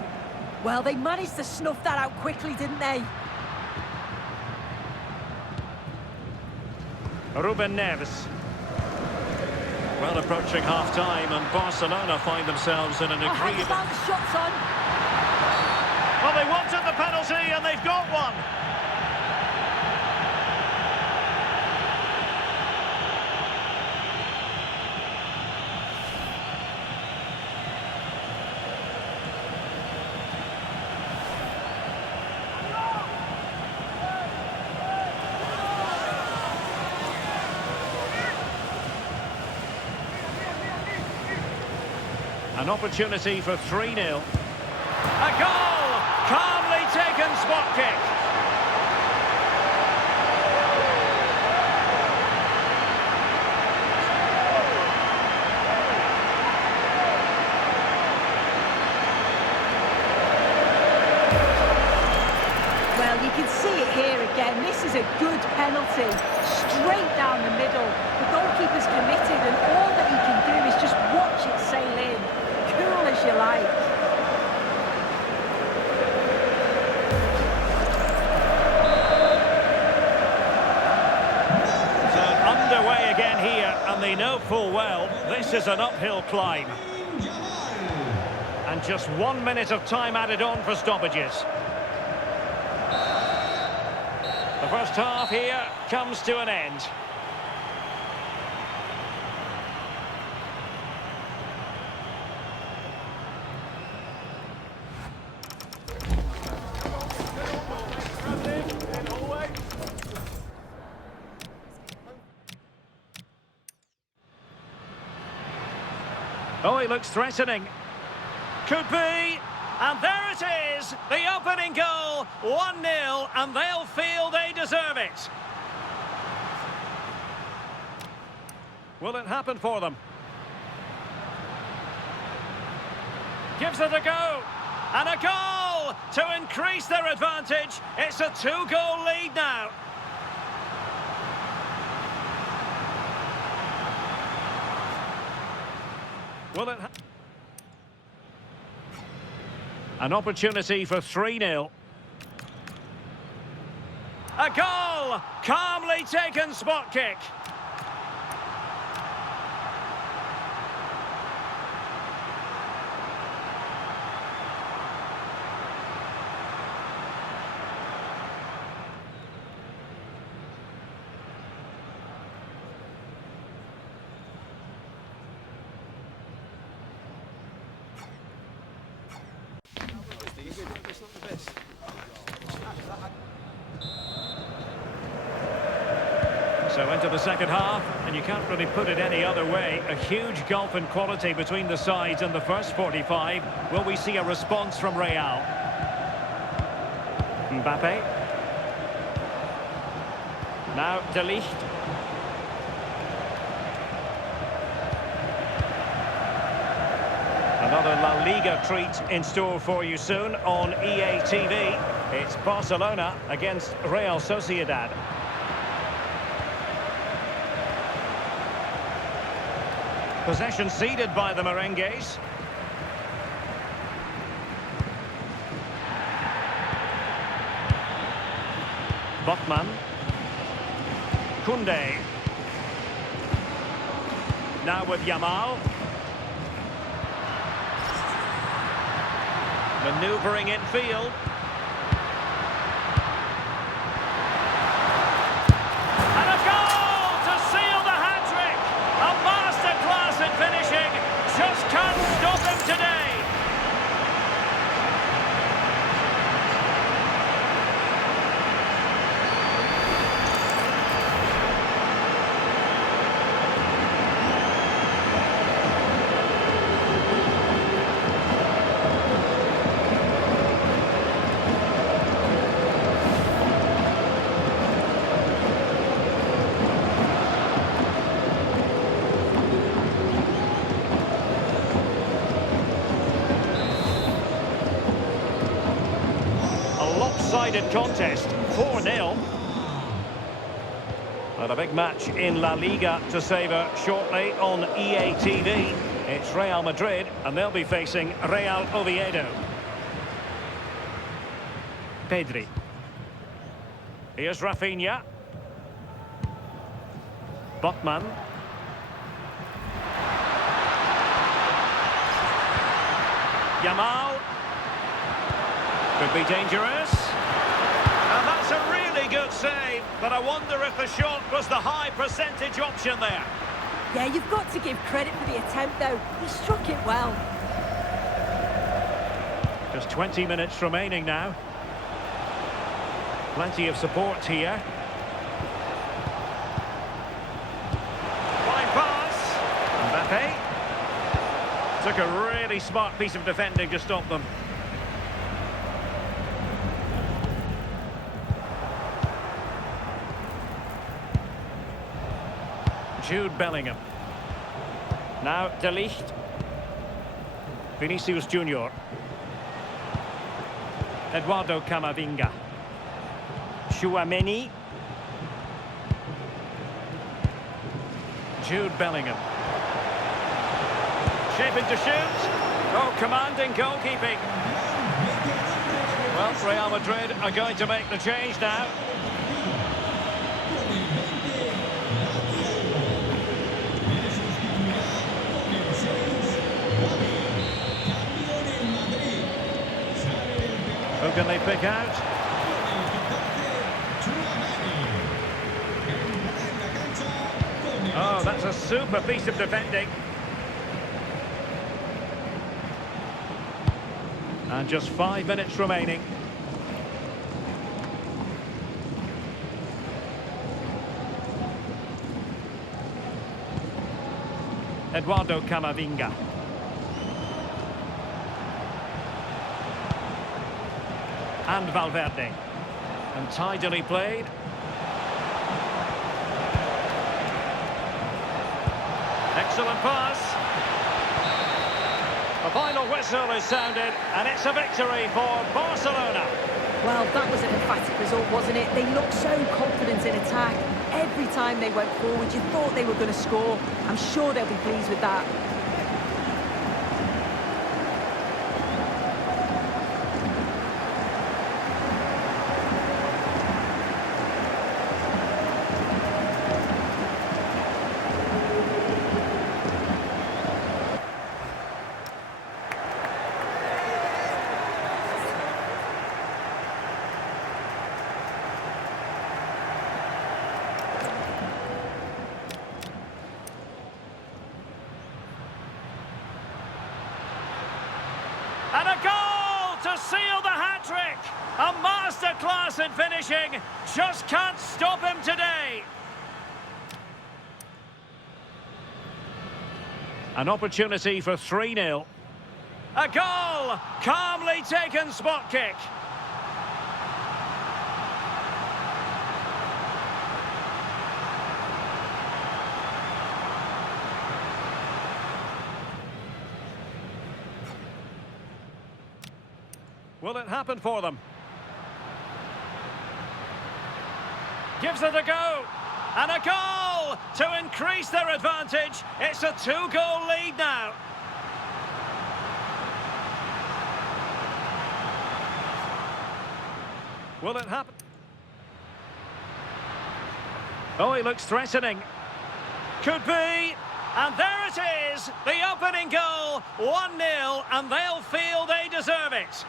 Well, they managed to snuff that out quickly, didn't they? Ruben Neves. Well, approaching half-time, and Barcelona find themselves in an agreeable... The shot's on. Well, they wanted the penalty, and they've got one. An opportunity for 3-0. A goal! Calmly taken spot kick. Well, you can see it here again. This is a good penalty. Straight down the middle. The goalkeeper's committed, and all that he can do is just watch it sail in. Cool as you like. So underway again here, and they know full well this is an uphill climb. And just 1 minute of time added on for stoppages. The first half here comes to an end. Oh, he looks threatening. Could be. And there it is. The opening goal. 1-0. And they'll feel they deserve it. Will it happen for them? Gives it a go. And a goal to increase their advantage. It's a 2-goal lead now. Will it? An opportunity for 3-0. A goal! Calmly taken spot kick. Well, into the second half, and you can't really put it any other way. A huge gulf in quality between the sides in the first 45. Will we see a response from Real? Mbappe. Now De Ligt. Another La Liga treat in store for you soon on EA TV. It's Barcelona against Real Sociedad. Possession ceded by the Merengues. Botman. Koundé. Now with Yamal. Manoeuvring infield. And a goal to seal the hat-trick! A masterclass in finishing. Just can't stop him today. Lopsided contest, 4-0. Well, a big match in La Liga to savour shortly on EA TV. It's Real Madrid, and they'll be facing Real Oviedo. Pedri. Here's Rafinha. Botman. Yamal. Could be dangerous. And that's a really good save, but I wonder if the shot was the high percentage option there. Yeah, you've got to give credit for the attempt, though. He struck it well. Just 20 minutes remaining now. Plenty of support here. Fine pass. Mbappe. Took a really smart piece of defending to stop them. Jude Bellingham. Now De Ligt. Vinicius Junior. Eduardo Camavinga. Tchouaméni. Jude Bellingham. Shaping to shoot. Oh, commanding goalkeeping. Well, Real Madrid are going to make the change now. Who can they pick out? Oh, that's a super piece of defending. And just 5 minutes remaining. Eduardo Camavinga. And Valverde. And tidily played. Excellent pass. The final whistle is sounded, and it's a victory for Barcelona. Well, that was an emphatic result, wasn't it? They looked so confident in attack. Every time they went forward, you thought they were going to score. I'm sure they'll be pleased with that. And a goal to seal the hat-trick! A masterclass in finishing. Just can't stop him today. An opportunity for 3-0. A goal! Calmly taken spot kick. Will it happen for them? Gives it a go. And a goal to increase their advantage. It's a 2-goal lead now. Will it happen? Oh, he looks threatening. Could be. And there it is. The opening goal. 1-0, and they'll feel they deserve it.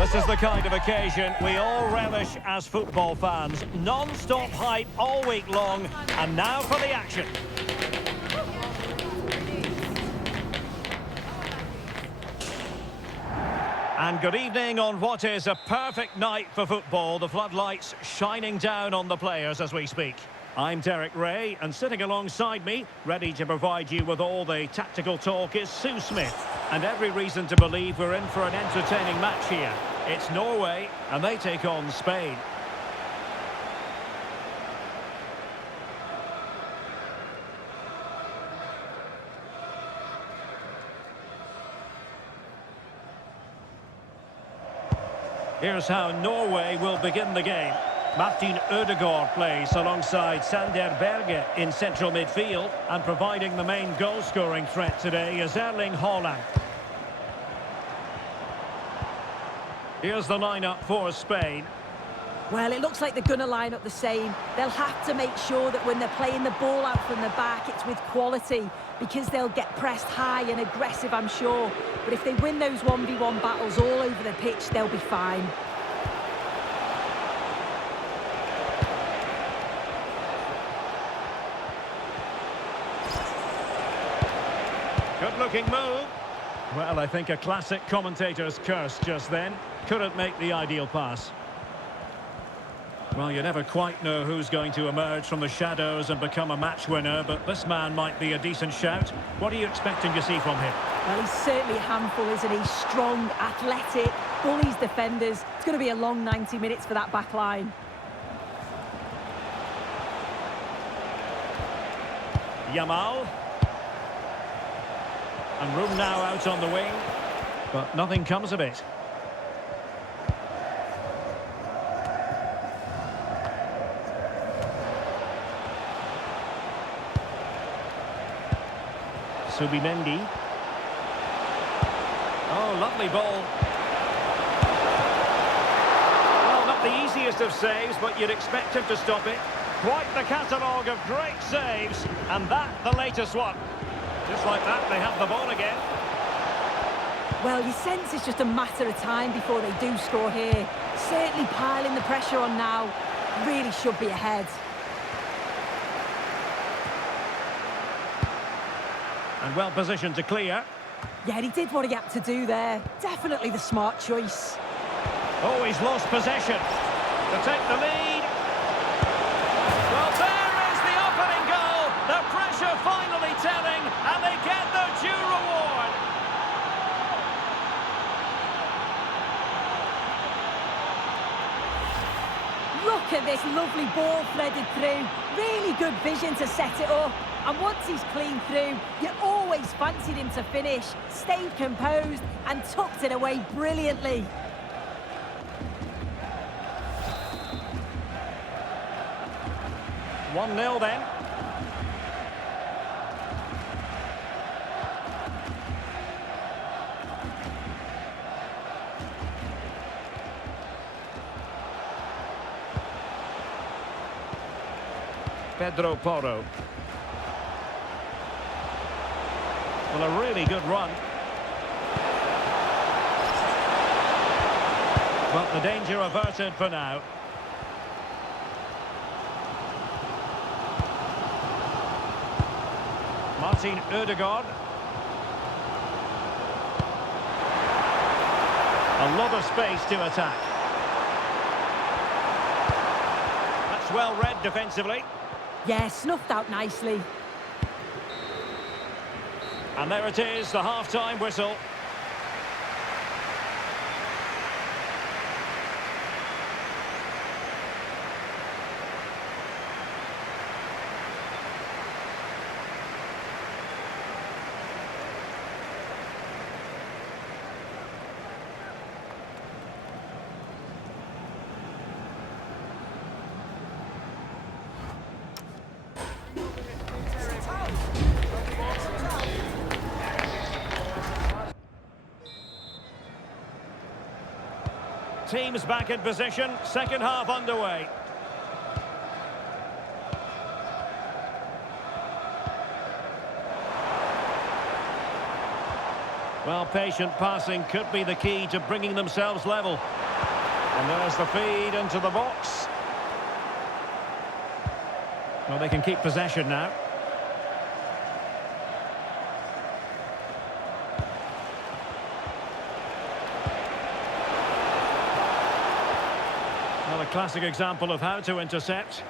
This is the kind of occasion we all relish as football fans. Non-stop hype all week long, and now for the action. And good evening on what is a perfect night for football. The floodlights shining down on the players as we speak. I'm Derek Ray, and sitting alongside me, ready to provide you with all the tactical talk, is Sue Smith. And every reason to believe we're in for an entertaining match here. It's Norway, and they take on Spain. Here's how Norway will begin the game. Martin Ødegaard plays alongside Sander Berge in central midfield, and providing the main goal-scoring threat today is Erling Haaland. Here's the lineup for Spain. Well, it looks like they're going to line up the same. They'll have to make sure that when they're playing the ball out from the back, it's with quality, because they'll get pressed high and aggressive, I'm sure. But if they win those 1v1 battles all over the pitch, they'll be fine. Good-looking move. Well, I think a classic commentator's curse just then. Couldn't make the ideal pass. Well, you never quite know who's going to emerge from the shadows and become a match winner, but this man might be a decent shout. What are you expecting to see from him? Well, he's certainly a handful, isn't he? Strong, athletic, bullies defenders. It's going to be a long 90 minutes for that back line. Yamal. And room now out on the wing, but nothing comes of it. Subimendi. Oh, lovely ball. Well, not the easiest of saves, but you'd expect him to stop it. Quite the catalogue of great saves, and that the latest one. Just like that, they have the ball again. Well, you sense it's just a matter of time before they do score here. Certainly piling the pressure on now. Really should be ahead. And well positioned to clear. Yeah, he did what he had to do there. Definitely the smart choice. Oh, he's lost possession. To take the lead. Well, there is the opening goal. The pressure finally telling, and they get their due reward. Look at this lovely ball threaded through. Really good vision to set it up. And once he's clean through, you always fancied him to finish, stayed composed and tucked it away brilliantly. One 0 then. Pedro Porro. Well, a really good run. But the danger averted for now. Martin Ødegaard. A lot of space to attack. That's well read defensively. Yeah, snuffed out nicely. And there it is, the half-time whistle. Teams back in position, second half underway. Well, patient passing could be the key to bringing themselves level. And there's the feed into the box. Well, they can keep possession now. Well, a classic example of how to intercept.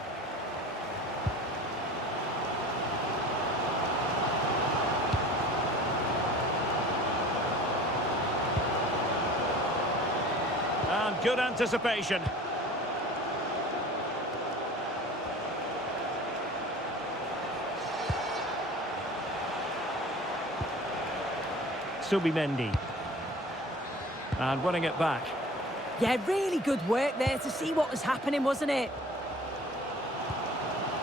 And good anticipation. Subimendi. And winning it back. Yeah, really good work there to see what was happening, wasn't it?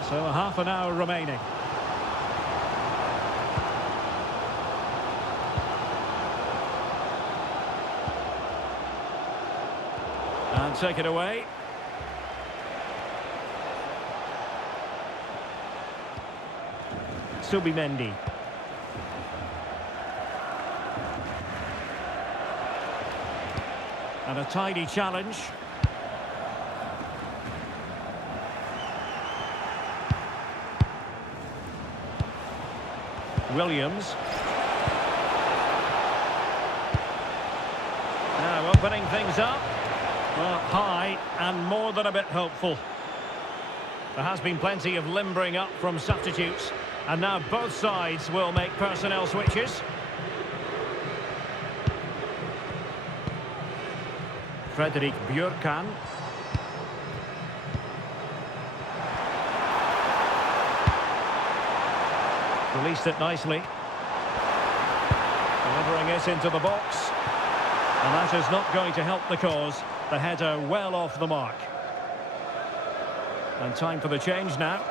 So half an hour remaining. And take it away. Subimendi. And a tidy challenge. Williams. Now opening things up. Well, high and more than a bit hopeful. There has been plenty of limbering up from substitutes. And now both sides will make personnel switches. Fredrik Björkan. Released it nicely. Delivering it into the box. And that is not going to help the cause. The header well off the mark. And time for the change now.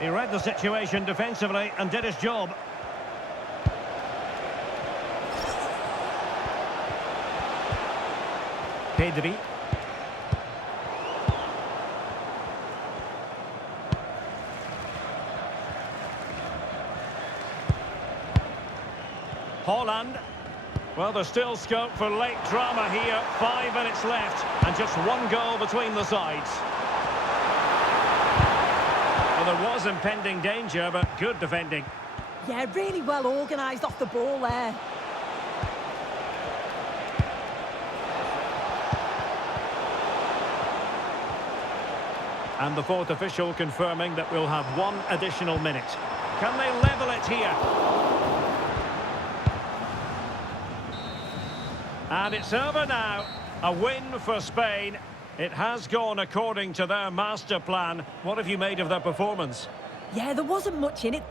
He read the situation defensively and did his job. Pedri. Haaland. Well, there's still scope for late drama here. 5 minutes left and just one goal between the sides. Well, there was impending danger, but good defending. Yeah, really well organised off the ball there. And the fourth official confirming that we'll have one additional minute. Can they level it here? And it's over now. A win for Spain. It has gone according to their master plan. What have you made of their performance? Yeah, there wasn't much in it.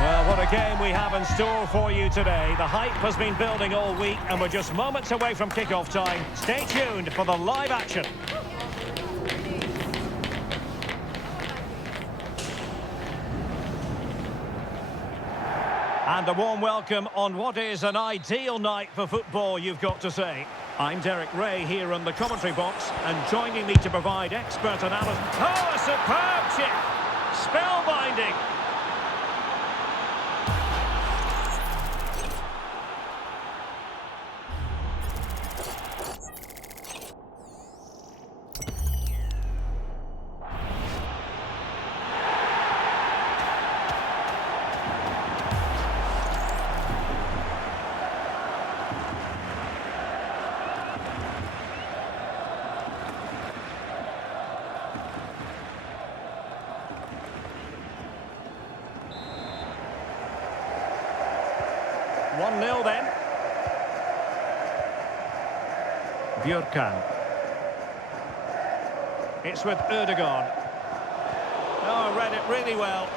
Well, what a game we have in store for you today. The hype has been building all week and we're just moments away from kick-off time. Stay tuned for the live action. And a warm welcome on what is an ideal night for football, you've got to say. I'm Derek Ray here in the commentary box, and joining me to provide expert analysis... Oh, a superb chip! Spellbinding! One 0 then. Björkan. It's with Ødegaard. Oh, read it really well.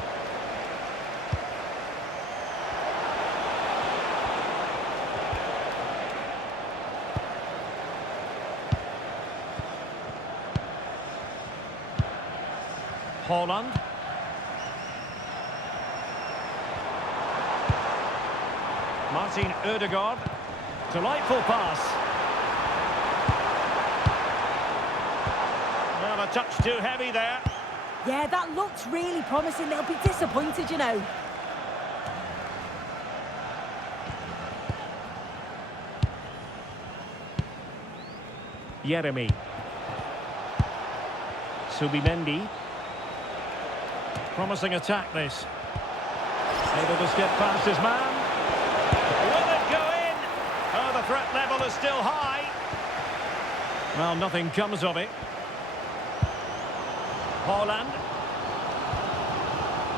Haaland. Martin Ødegaard. Delightful pass. Well, a touch too heavy there. Yeah, that looked really promising. They'll be disappointed, you know. Yeremi. Subimendi. Promising attack, this. Able to skip past his man. Will it go in? Oh, the threat level is still high. Well, nothing comes of it. Haaland.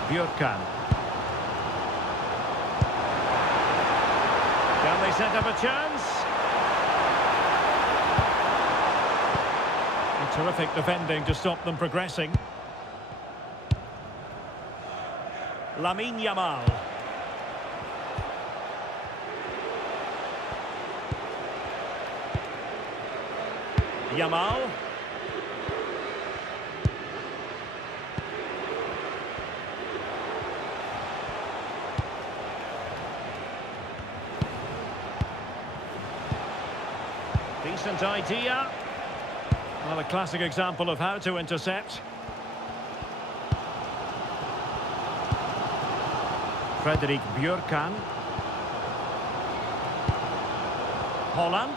Björkan. Can they set up a chance? A terrific defending to stop them progressing. Lamine Yamal. Yamal. Decent idea. Well, a classic example of how to intercept. Frederik Björkan. Haaland.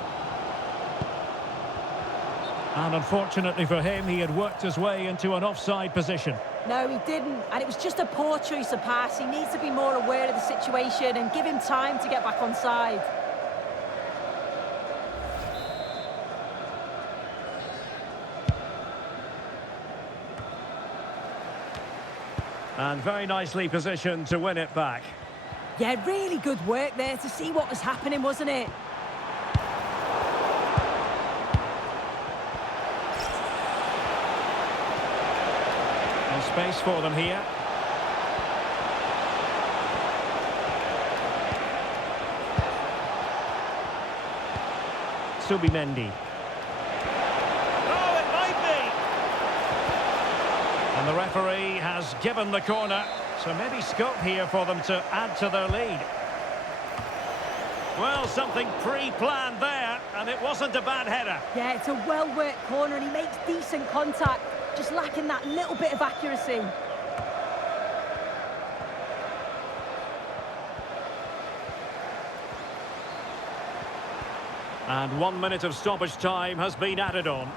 And unfortunately for him, he had worked his way into an offside position. No, he didn't. And it was just a poor choice of pass. He needs to be more aware of the situation and give him time to get back on side. And very nicely positioned to win it back. Yeah, really good work there to see what was happening, wasn't it? No space for them here. Subimendi. Oh, it might be! And the referee has given the corner, so maybe scope here for them to add to their lead. Well, something pre-planned there, and it wasn't a bad header. Yeah, it's a well-worked corner and he makes decent contact, just lacking that little bit of accuracy. And 1 minute of stoppage time has been added on.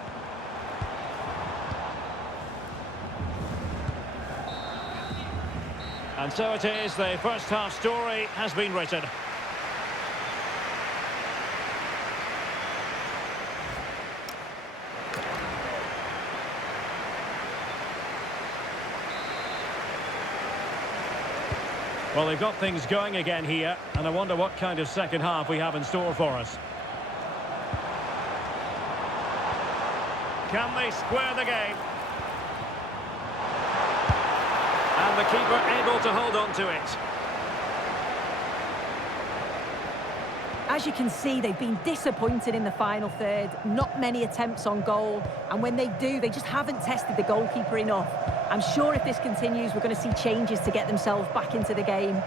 And so it is, the first half story has been written. Well, they've got things going again here, and I wonder what kind of second half we have in store for us. Can they square the game? And the keeper able to hold on to it. As you can see, they've been disappointed in the final third. Not many attempts on goal, and when they do, they just haven't tested the goalkeeper enough. I'm sure if this continues, we're going to see changes to get themselves back into the game.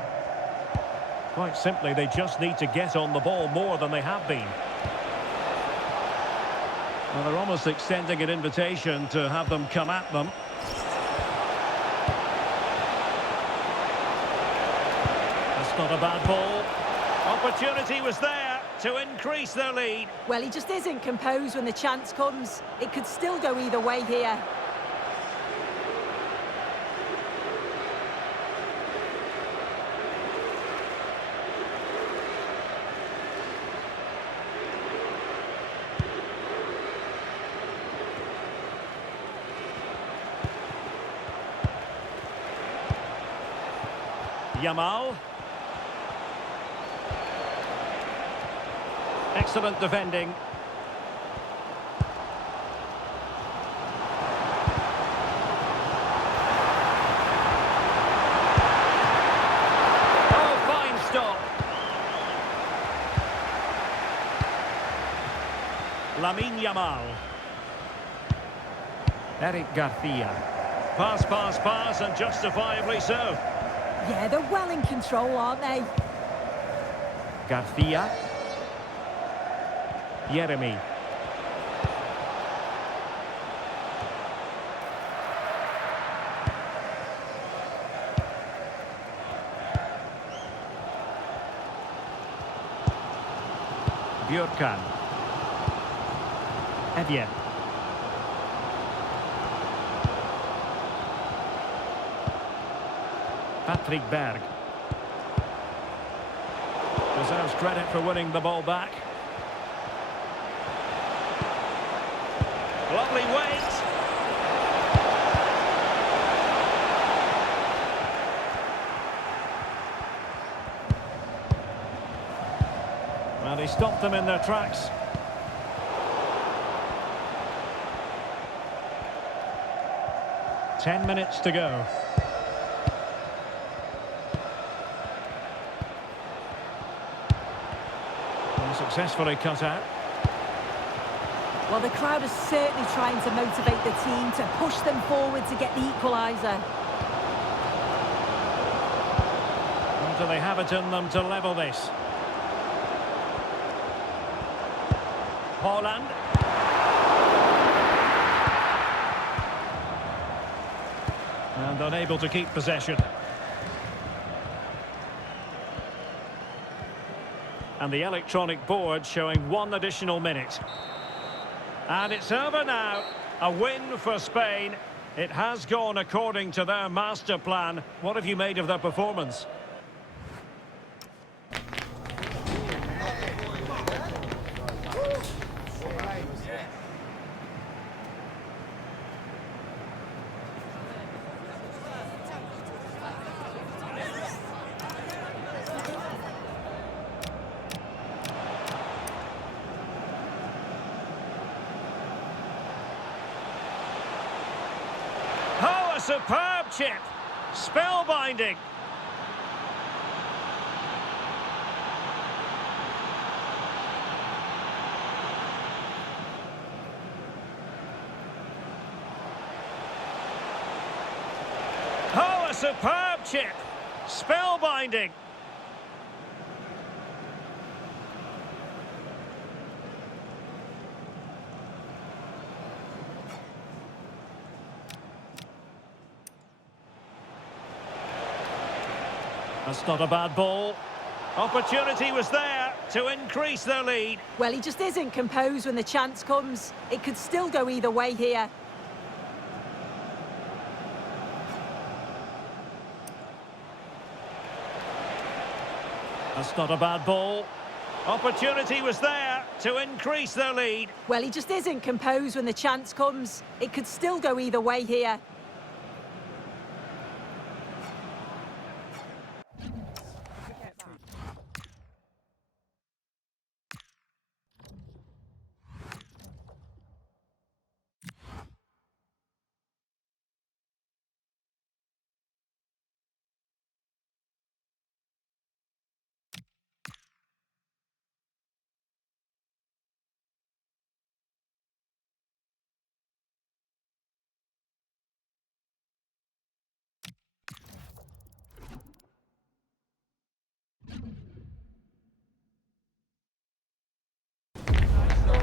Quite simply, they just need to get on the ball more than they have been. Well, they're almost extending an invitation to have them come at them. That's not a bad ball. Opportunity was there to increase their lead. Well, he just isn't composed when the chance comes. It could still go either way here. Yamal. Excellent defending. Oh, fine stop. Lamine Yamal. Eric Garcia. Pass, and justifiably so. Yeah, they're well in control, aren't they? Garcia. Yeremi. Björkan. Evjen. Patrick Berg. Deserves credit for winning the ball back. Lovely weight. Well, he stopped them in their tracks. Ten minutes to go. Successfully cut out. Well, the crowd is certainly trying to motivate the team to push them forward to get the equaliser. And do they have it in them to level this? Haaland. And unable to keep possession. And the electronic board showing 1 additional minute. And it's over now. A win for Spain. It has gone according to their master plan. What have you made of their performance? Oh, a superb chip. Spellbinding. Oh, a superb chip. Spellbinding. That's not a bad ball. Opportunity was there to increase their lead. Well, he just isn't composed when the chance comes. It could still go either way here. That's not a bad ball. Opportunity was there to increase their lead. Well, he just isn't composed when the chance comes. It could still go either way here.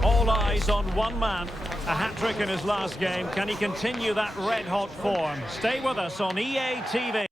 All eyes on one man. A hat-trick in his last game. Can he continue that red-hot form? Stay with us on EA TV.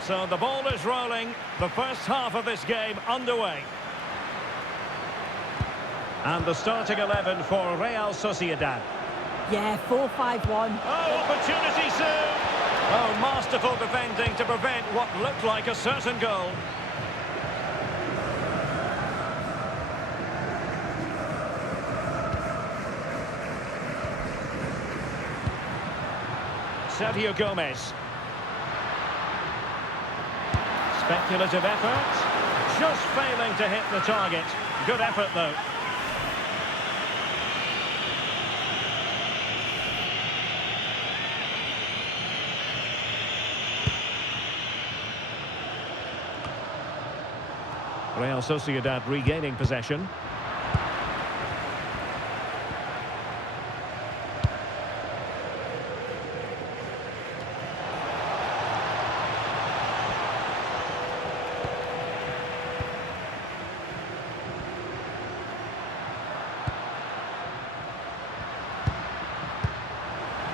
So the ball is rolling. The first half of this game underway. And the starting 11 for Real Sociedad. Yeah, 4-5-1. Oh, opportunity soon! Oh, masterful defending to prevent what looked like a certain goal. Sergio Gomez. Speculative effort. Just failing to hit the target. Good effort, though. Real Sociedad regaining possession.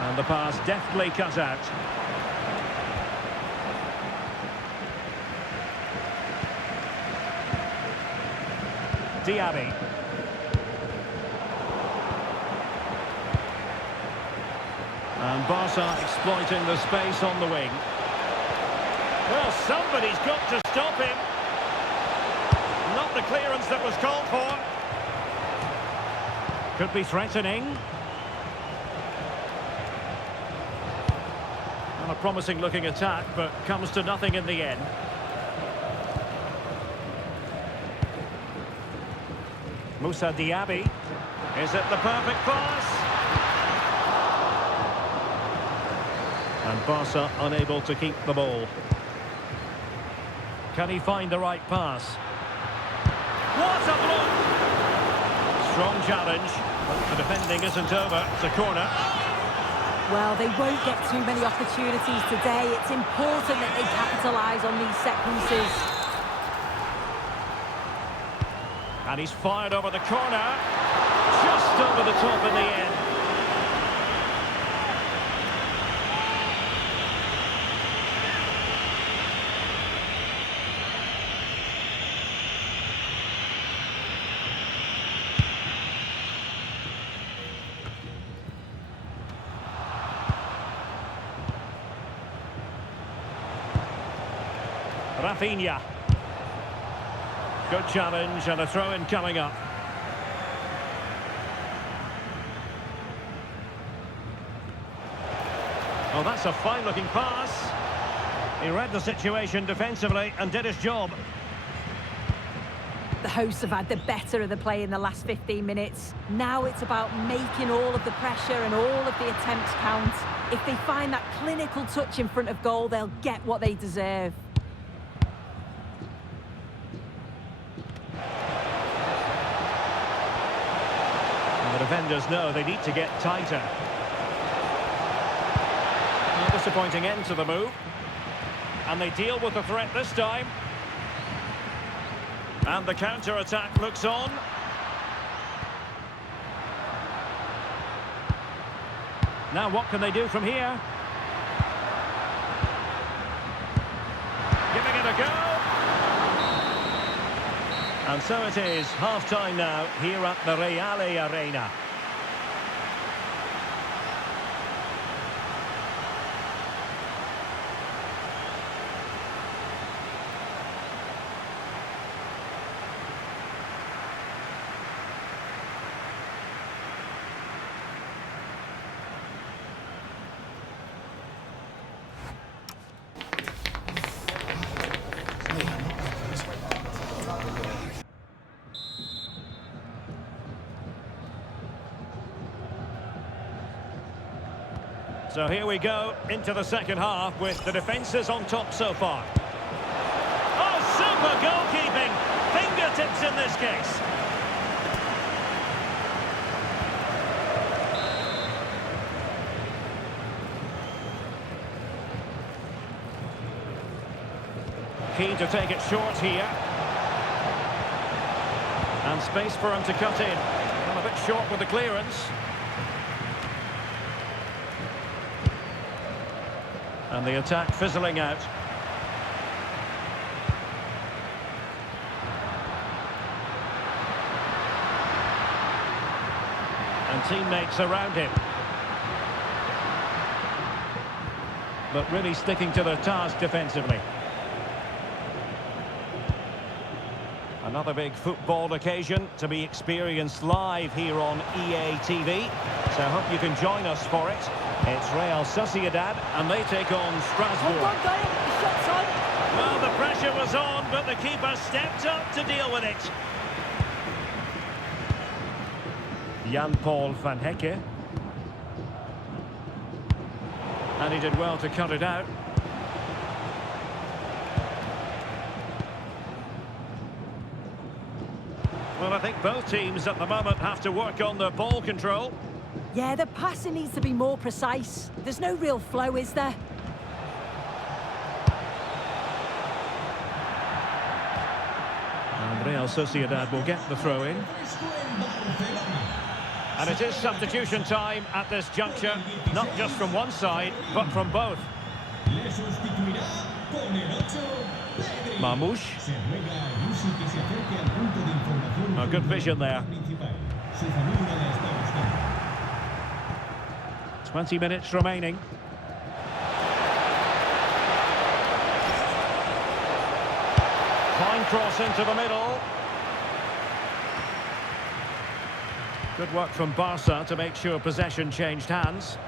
And the pass deftly cut out. Diaby. And Barca exploiting the space on the wing. Well, somebody's got to stop him. Not the clearance that was called for. Could be threatening. And a promising looking attack, but comes to nothing in the end. Moussa Diaby. Is it the perfect pass? And Barca unable to keep the ball. Can he find the right pass? What a block! Strong challenge, but the defending isn't over. It's a corner. Well, they won't get too many opportunities today. It's important that they capitalise on these set pieces. And he's fired over the corner. Just over the top in the end. Rafinha. Good challenge and a throw-in coming up. Oh, that's a fine-looking pass. He read the situation defensively and did his job. The hosts have had the better of the play in the last 15 minutes. Now it's about making all of the pressure and all of the attempts count. If they find that clinical touch in front of goal, they'll get what they deserve. The defenders know they need to get tighter. A disappointing end to the move. And they deal with the threat this time. And the counter-attack looks on. Now what can they do from here? Giving it a go. And so it is, half-time now, here at the Reale Arena. So here we go into the second half with the defences on top so far. Oh, super goalkeeping! Fingertips in this case. Keen to take it short here. And space for him to cut in. Well, a bit short with the clearance. And the attack fizzling out. And teammates around him. But really sticking to their task defensively. Another big football occasion to be experienced live here on EA TV. So I hope you can join us for it. It's Real Sociedad and they take on Strasbourg. Hold on, Gael. The shot's on. Well, the pressure was on, but the keeper stepped up to deal with it. Jan-Paul van Hecke. And he did well to cut it out. Well, I think both teams at the moment have to work on the ball control. Yeah, the passing needs to be more precise. There's no real flow, is there? And Real Sociedad will get the throw in. And it is substitution time at this juncture, not just from one side, but from both. Le sustituirá con el 8, Pedri. Marmoush. Se ruega a Yusi que se acerque al punto de información. A good vision there. Principal. Su familia la está buscando. 20 minutes remaining. Fine cross into the middle. Good work from Barca to make sure possession changed hands.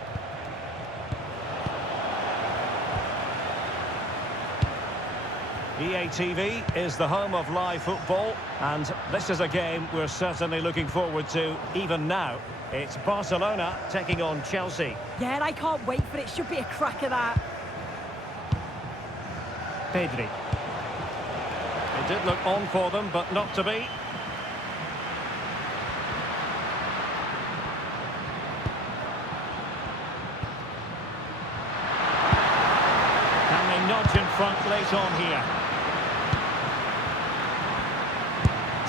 EA TV is the home of live football, and this is a game we're certainly looking forward to even now. It's Barcelona taking on Chelsea. Yeah, and I can't wait for it. Should be a cracker, that. Pedri. It did look on for them, but not to be. Can they nudge in front late on here?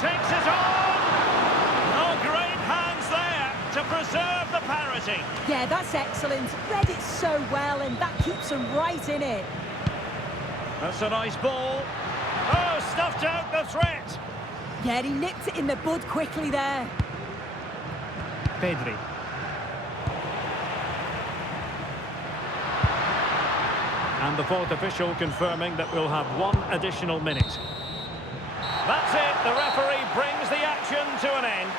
Takes it on! Oh, great hands there to preserve the parity. Yeah, that's excellent. Read it so well, and that keeps them right in it. That's a nice ball. Oh, stuffed out the threat. Yeah, he nipped it in the bud quickly there. Pedri. And the fourth official confirming that we'll have one additional minute. That's it. The referee brings the action to an end.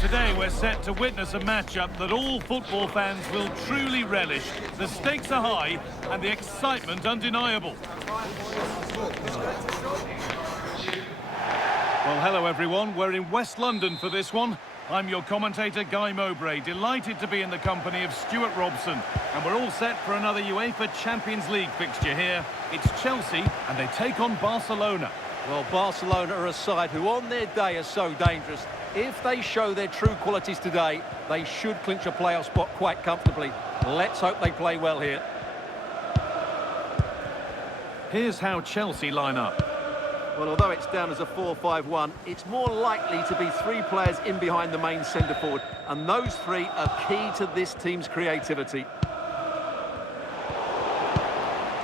today we're set to witness a matchup that all football fans will truly relish. The stakes are high and the excitement undeniable. Well, hello everyone. We're in West London for this one. I'm your commentator, Guy Mowbray, delighted to be in the company of Stuart Robson. And we're all set for another UEFA Champions League fixture here. It's Chelsea, and they take on Barcelona. Well, Barcelona are a side who on their day are so dangerous. If they show their true qualities today, they should clinch a playoff spot quite comfortably. Let's hope they play well here. Here's how Chelsea line up. Well, although it's down as a 4-5-1, it's more likely to be three players in behind the main centre-forward. And those three are key to this team's creativity.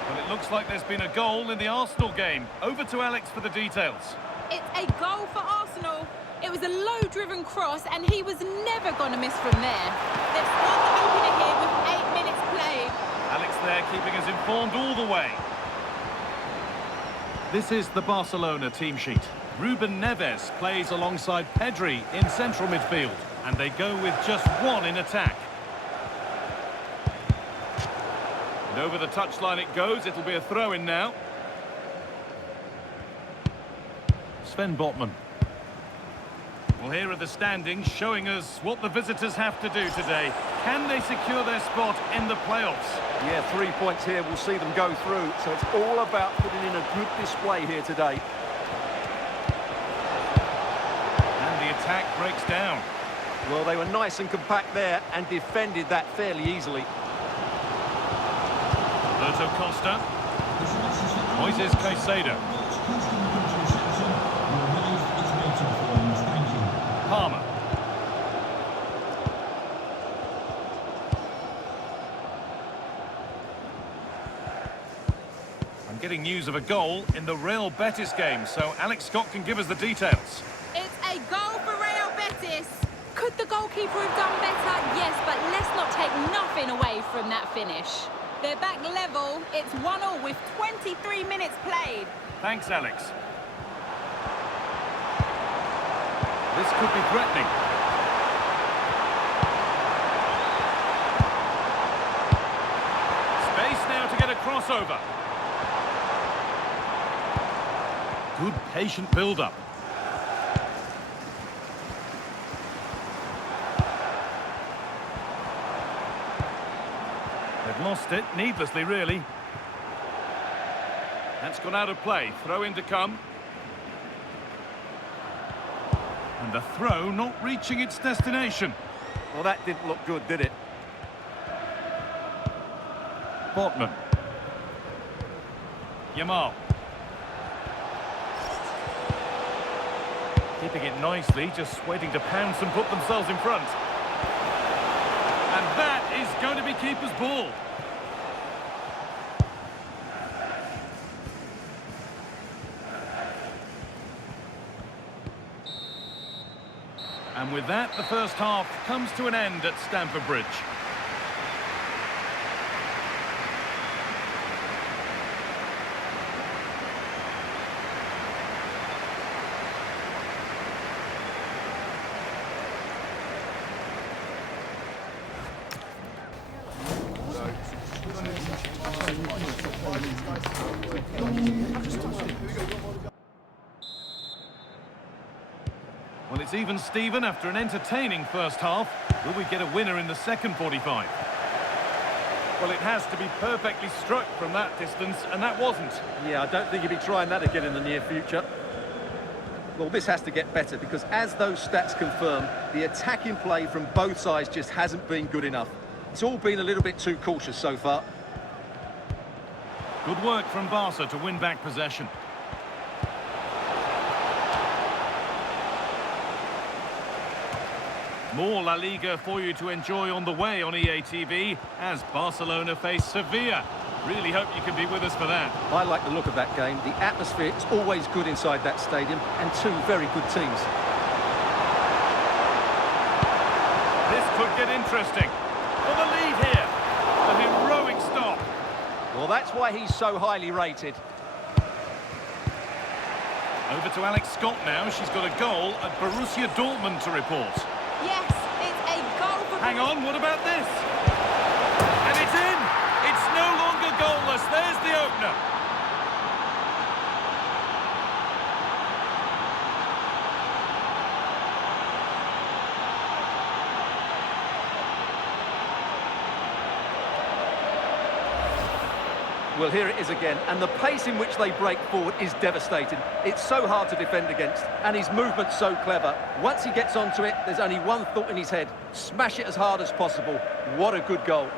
Well, it looks like there's been a goal in the Arsenal game. Over to Alex for the details. It's a goal for Arsenal. It was a low-driven cross, and he was never going to miss from there. They've scored the opener here with 8 minutes played. Alex there keeping us informed all the way. This is the Barcelona team sheet. Ruben Neves plays alongside Pedri in central midfield, and they go with just one in attack. And over the touchline it goes. It'll be a throw-in now. Sven Botman. Well, here are the standings showing us what the visitors have to do today. Can they secure their spot in the playoffs? Yeah, 3 points here will see them go through. So it's all about putting in a good display here today. And the attack breaks down. Well, they were nice and compact there and defended that fairly easily. Roberto Costa. Moises Caicedo. Palmer. I'm getting news of a goal in the Real Betis game, so Alex Scott can give us the details. It's a goal for Real Betis. Could the goalkeeper have done better? Yes, but let's not take nothing away from that finish. They're back level. It's 1-1 with 23 minutes played. Thanks, Alex. This could be threatening. Space now to get a crossover. Good patient build-up. They've lost it, needlessly really. That's gone out of play. Throw in to come. And the throw not reaching its destination. Well, that didn't look good, did it? Botman. Yamal. Keeping it nicely, just waiting to pounce and put themselves in front. And that is going to be keeper's ball. And with that, the first half comes to an end at Stamford Bridge. Well, it's even Steven after an entertaining first half. Will we get a winner in the second 45? Well, it has to be perfectly struck from that distance, and that wasn't. Yeah, I don't think he'll be trying that again in the near future. Well, this has to get better because as those stats confirm, the attacking play from both sides just hasn't been good enough. It's all been a little bit too cautious so far. Good work from Barca to win back possession. More La Liga for you to enjoy on the way on EA TV as Barcelona face Sevilla. Really hope you can be with us for that. I like the look of that game. The atmosphere is always good inside that stadium and two very good teams. This could get interesting. For the lead here. A heroic stop. Well, that's why he's so highly rated. Over to Alex Scott now. She's got a goal at Borussia Dortmund to report. Yes, it's a goal for... Hang on, what about this? And it's in! It's no longer goalless. There's the opener. Well, here it is again, and the pace in which they break forward is devastating. It's so hard to defend against, and his movement's so clever. Once he gets onto it, there's only one thought in his head: smash it as hard as possible. What a good goal.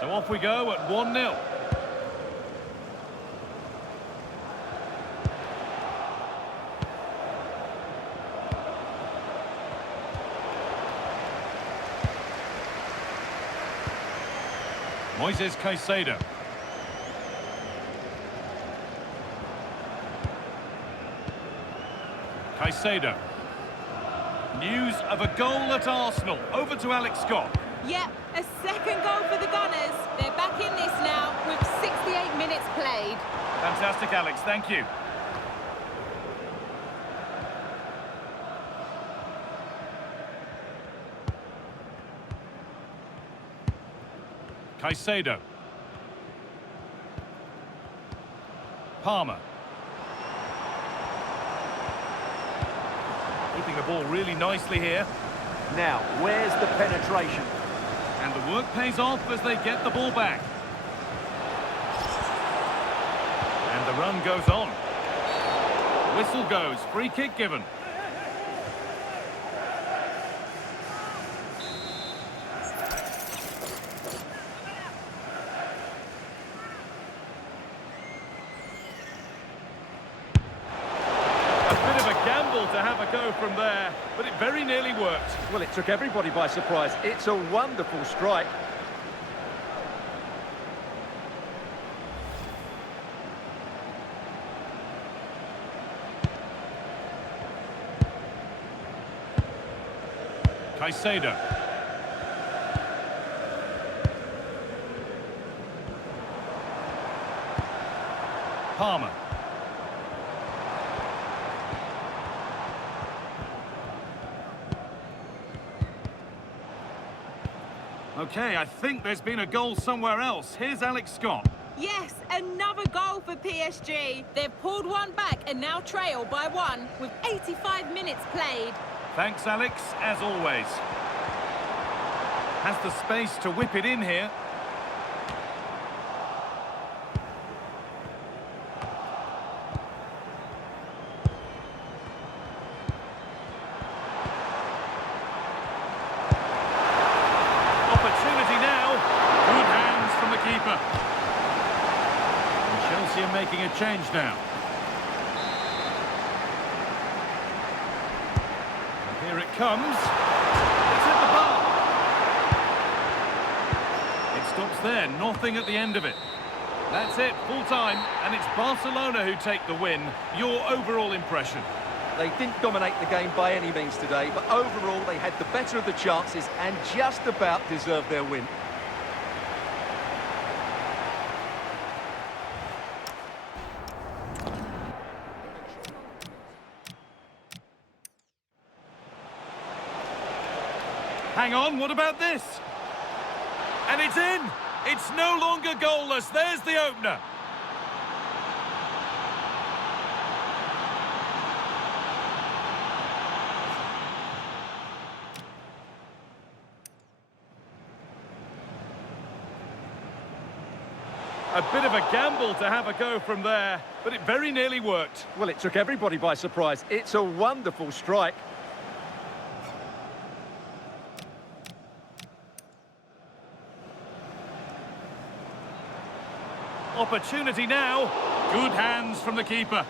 So off we go at 1-0. Moises Caicedo. Caicedo. News of a goal at Arsenal. Over to Alex Scott. Yep, a second goal for the Gunners. They're back in this now with 68 minutes played. Fantastic, Alex. Thank you. Caicedo. Palmer. Keeping the ball really nicely here. Now, where's the penetration? And the work pays off as they get the ball back. And the run goes on. Whistle goes. Free kick given. To have a go from there, but it very nearly worked. Well, it took everybody by surprise. It's a wonderful strike. Caicedo. Palmer. Okay, I think there's been a goal somewhere else. Here's Alex Scott. Yes, another goal for PSG. They've pulled one back and now trail by one with 85 minutes played. Thanks, Alex, as always. Has the space to whip it in here. Opportunity now. Good hands from the keeper. And Chelsea are making a change now. And here it comes. It's hit the bar. It stops there. Nothing at the end of it. That's it. Full time. And it's Barcelona who take the win. Your overall impression? They didn't dominate the game by any means today, but overall they had the better of the chances and just about deserved their win. Hang on, what about this? And it's in! It's no longer goalless. There's the opener. A bit of a gamble to have a go from there, but it very nearly worked. Well, it took everybody by surprise. It's a wonderful strike. Opportunity now. Good hands from the keeper.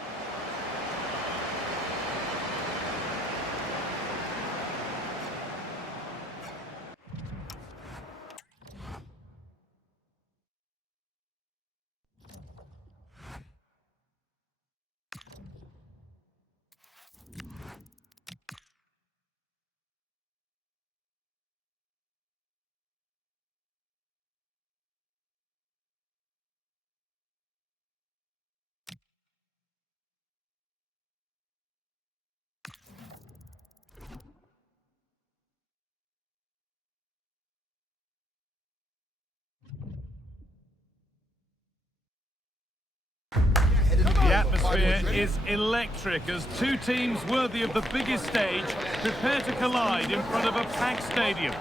atmosphere is electric as two teams worthy of the biggest stage prepare to collide in front of a packed stadium.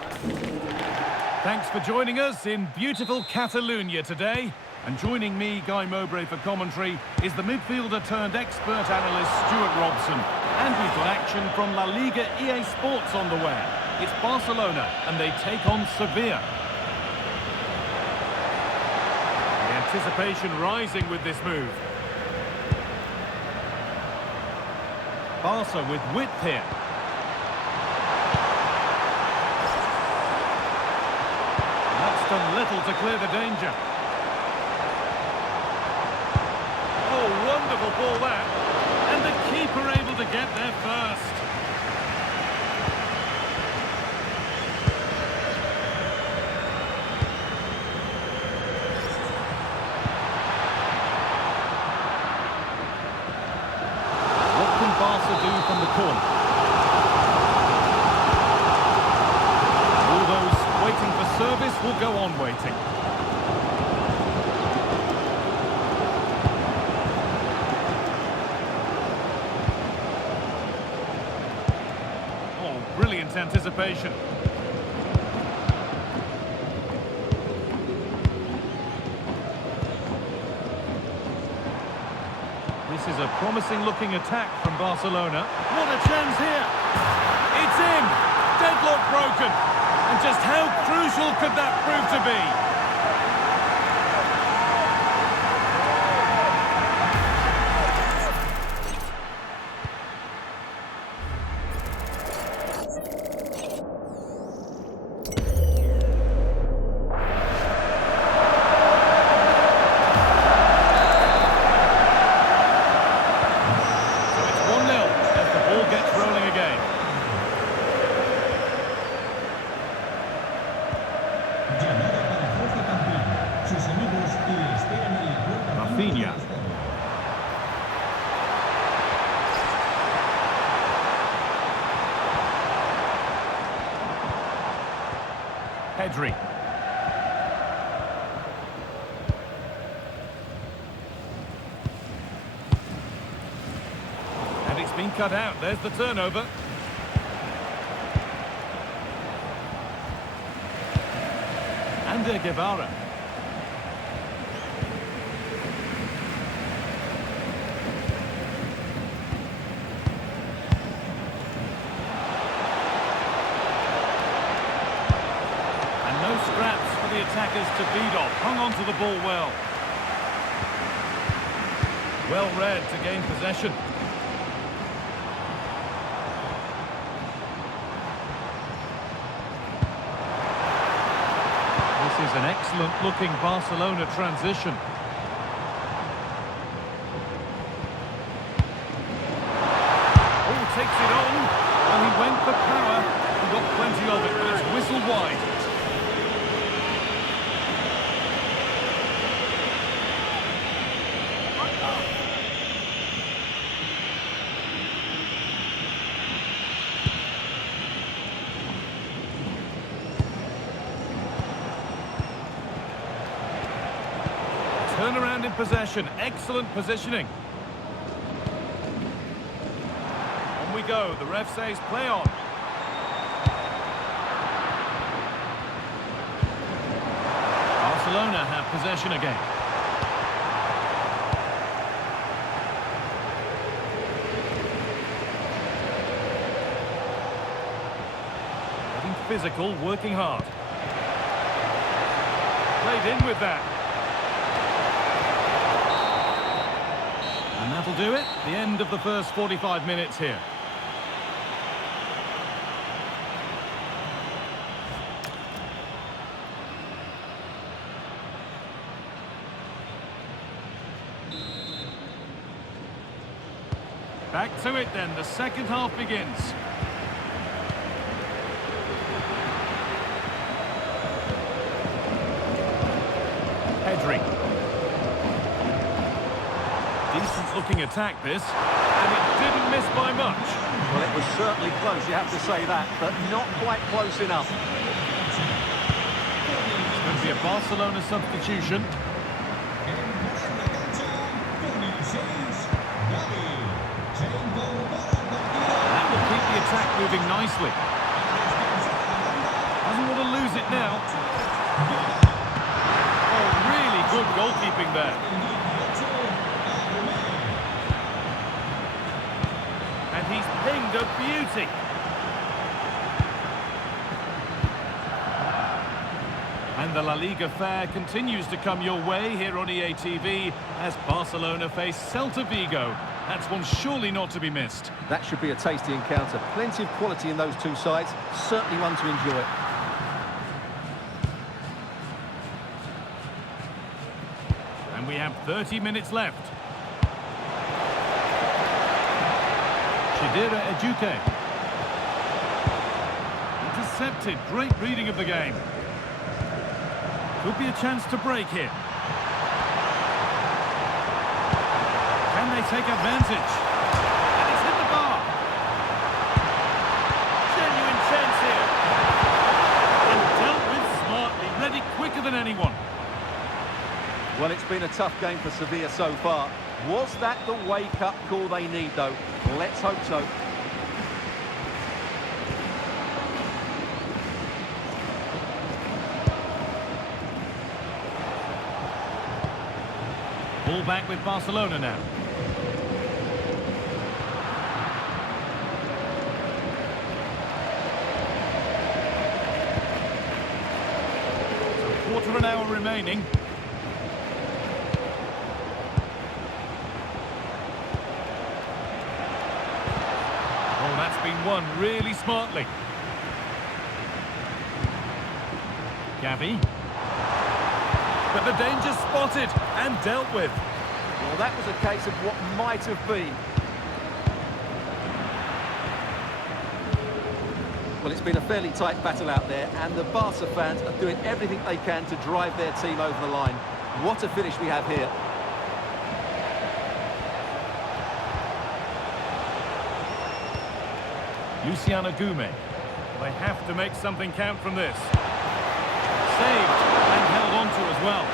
Thanks for joining us in beautiful Catalonia today. And joining me, Guy Mowbray, for commentary is the midfielder turned expert analyst Stuart Robson. And we've got action from La Liga EA Sports on the way. It's Barcelona and they take on Sevilla. The anticipation rising with this move. Barca with width here. That's done little to clear the danger. Oh, wonderful ball that. And the keeper able to get there first. What can Barca do from the corner? All those waiting for service will go on waiting. Brilliant anticipation. This is a promising looking attack from Barcelona. What a chance here! It's in! Deadlock broken! And just how crucial could that prove to be? Rafinha. Pedri. And it's been cut out. There's the turnover. Ander Guevara. Scraps for the attackers to beat off. Hung on to the ball well. Well read to gain possession. This is an excellent looking Barcelona transition. Oh, takes it on. And he went for power. He got plenty of it, but it's whistled wide. Turnaround in possession, excellent positioning. On we go, the ref says play on. Barcelona have possession again. Getting physical, working hard. Played in with that. And that'll do it. The end of the first 45 minutes here. Back to it then. The second half begins. Pedri. Decent looking attack this, and it didn't miss by much. Well, it was certainly close, you have to say that, but not quite close enough. It's going to be a Barcelona substitution. En la cancha, con el 6. nicely. Doesn't want to lose it now. Oh, really good goalkeeping there. And he's pinged a beauty. And the La Liga fare continues to come your way here on EA TV as Barcelona face Celta Vigo. That's one surely not to be missed. That should be a tasty encounter. Plenty of quality in those two sides. Certainly one to enjoy. And we have 30 minutes left. Shadira Ejuke. Intercepted. Great reading of the game. Could be a chance to break here. Can they take advantage? And it's hit the bar. Genuine chance here. And dealt with smartly. Read it quicker than anyone. Well, it's been a tough game for Sevilla so far. Was that the wake-up call they need, though? Let's hope so. Ball back with Barcelona now. Quarter of an hour remaining. Oh, that's been won really smartly. Gavi. But the danger spotted and dealt with. Well, that was a case of what might have been. Well, it's been a fairly tight battle out there, and the Barca fans are doing everything they can to drive their team over the line. What a finish we have here. Luciano Gume. They have to make something count from this. Saved and held on to as well.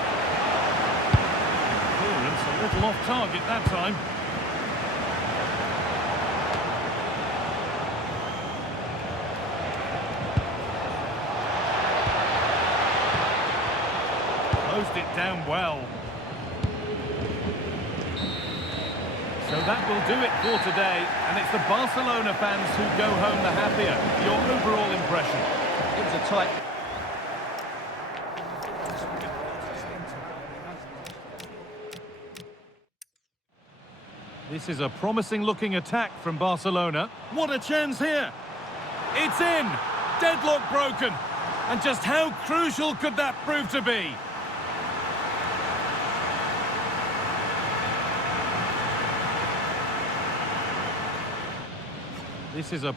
Clearance a little off target that time. Closed it down well. So that will do it for today, and it's the Barcelona fans who go home the happier. Your overall impression? It was a tight... This is a promising-looking attack from Barcelona. What a chance here! It's in! Deadlock broken! And just how crucial could that prove to be? This is a...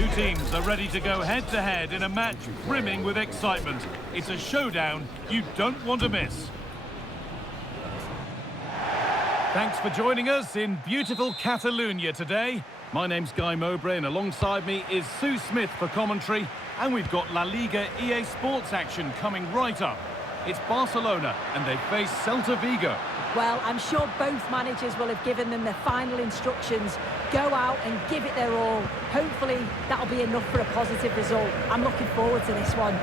Two teams are ready to go head-to-head in a match brimming with excitement. It's a showdown you don't want to miss. Thanks for joining us in beautiful Catalonia today. My name's Guy Mowbray and alongside me is Sue Smith for commentary. And we've got La Liga EA Sports action coming right up. It's Barcelona and they face Celta Vigo. Well, I'm sure both managers will have given them their final instructions. Go out and give it their all. Hopefully, that'll be enough for a positive result. I'm looking forward to this one.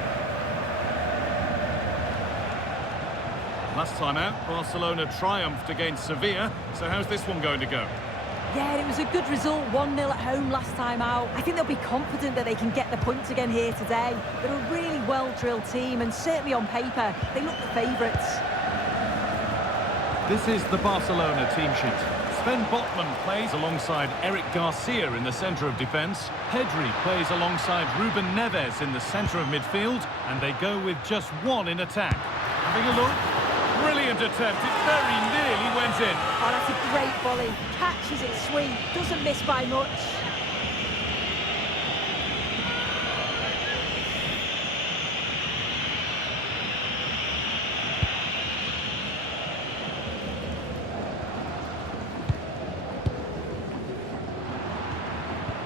Last time out, Barcelona triumphed against Sevilla. So how's this one going to go? Yeah, it was a good result, 1-0 at home last time out. I think they'll be confident that they can get the points again here today. They're a really well-drilled team and certainly on paper, they look the favourites. This is the Barcelona team sheet. Sven Botman plays alongside Eric Garcia in the centre of defence. Pedri plays alongside Ruben Neves in the centre of midfield. And they go with just one in attack. Having a look. Brilliant attempt. It very nearly went in. Oh, that's a great volley. Catches it sweet. Doesn't miss by much.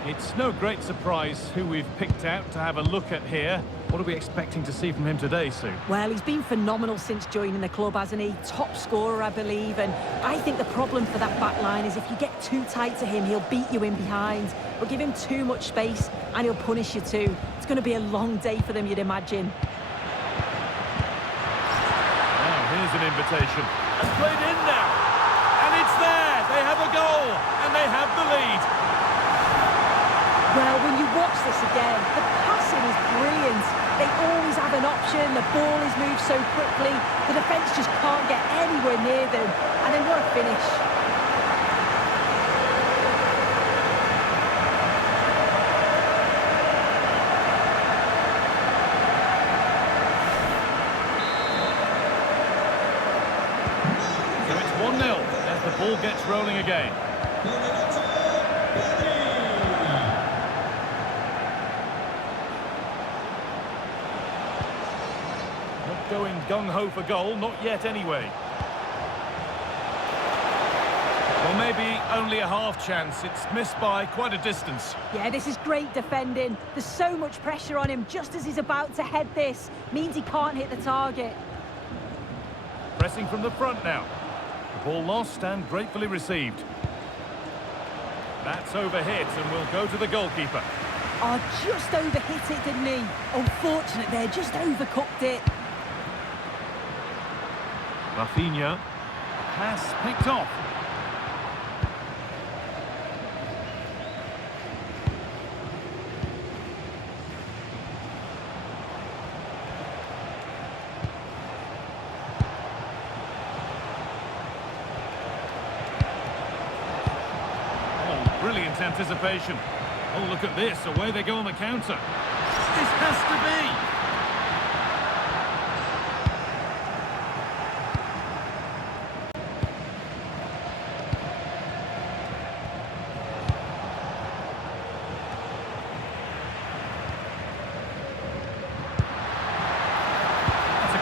It's no great surprise who we've picked out to have a look at here. What are we expecting to see from him today, Sue? Well, he's been phenomenal since joining the club, hasn't he? Top scorer, I believe. And I think the problem for that back line is if you get too tight to him, he'll beat you in behind. But give him too much space and he'll punish you too. It's going to be a long day for them, you'd imagine. Now, here's an invitation. And played in now. And it's there. They have a goal. And they have the lead. Well, when you watch this again, the passing is brilliant. They always have an option, the ball is moved so quickly, the defence just can't get anywhere near them. And then what a finish. So it's 1-0 as the ball gets rolling again. Going gung-ho for goal, not yet anyway. Well, maybe only a half chance. It's missed by quite a distance. Yeah, this is great defending. There's so much pressure on him just as he's about to head this. Means he can't hit the target. Pressing from the front now. The ball lost and gratefully received. That's overhit and will go to the goalkeeper. Oh, just overhit it, didn't he? Unfortunate there, just overcooked it. Rafinha. Pass picked off. Oh, brilliant anticipation. Oh, look at this. Away they go on the counter. This has to be.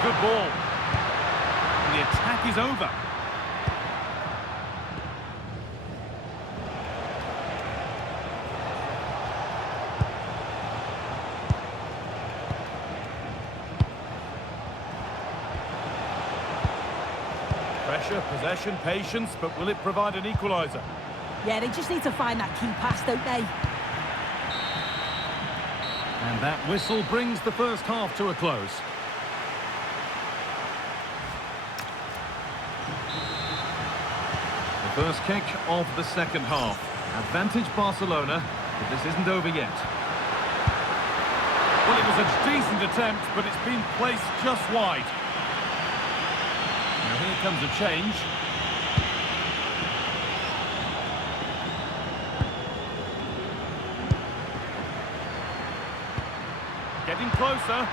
Good ball. The attack is over. Pressure, possession, patience, but will it provide an equaliser? Yeah, they just need to find that key pass, don't they? And that whistle brings the first half to a close. The first kick of the second half. Advantage Barcelona, but this isn't over yet. Well, it was a decent attempt, but it's been placed just wide. Now here comes a change. Getting closer.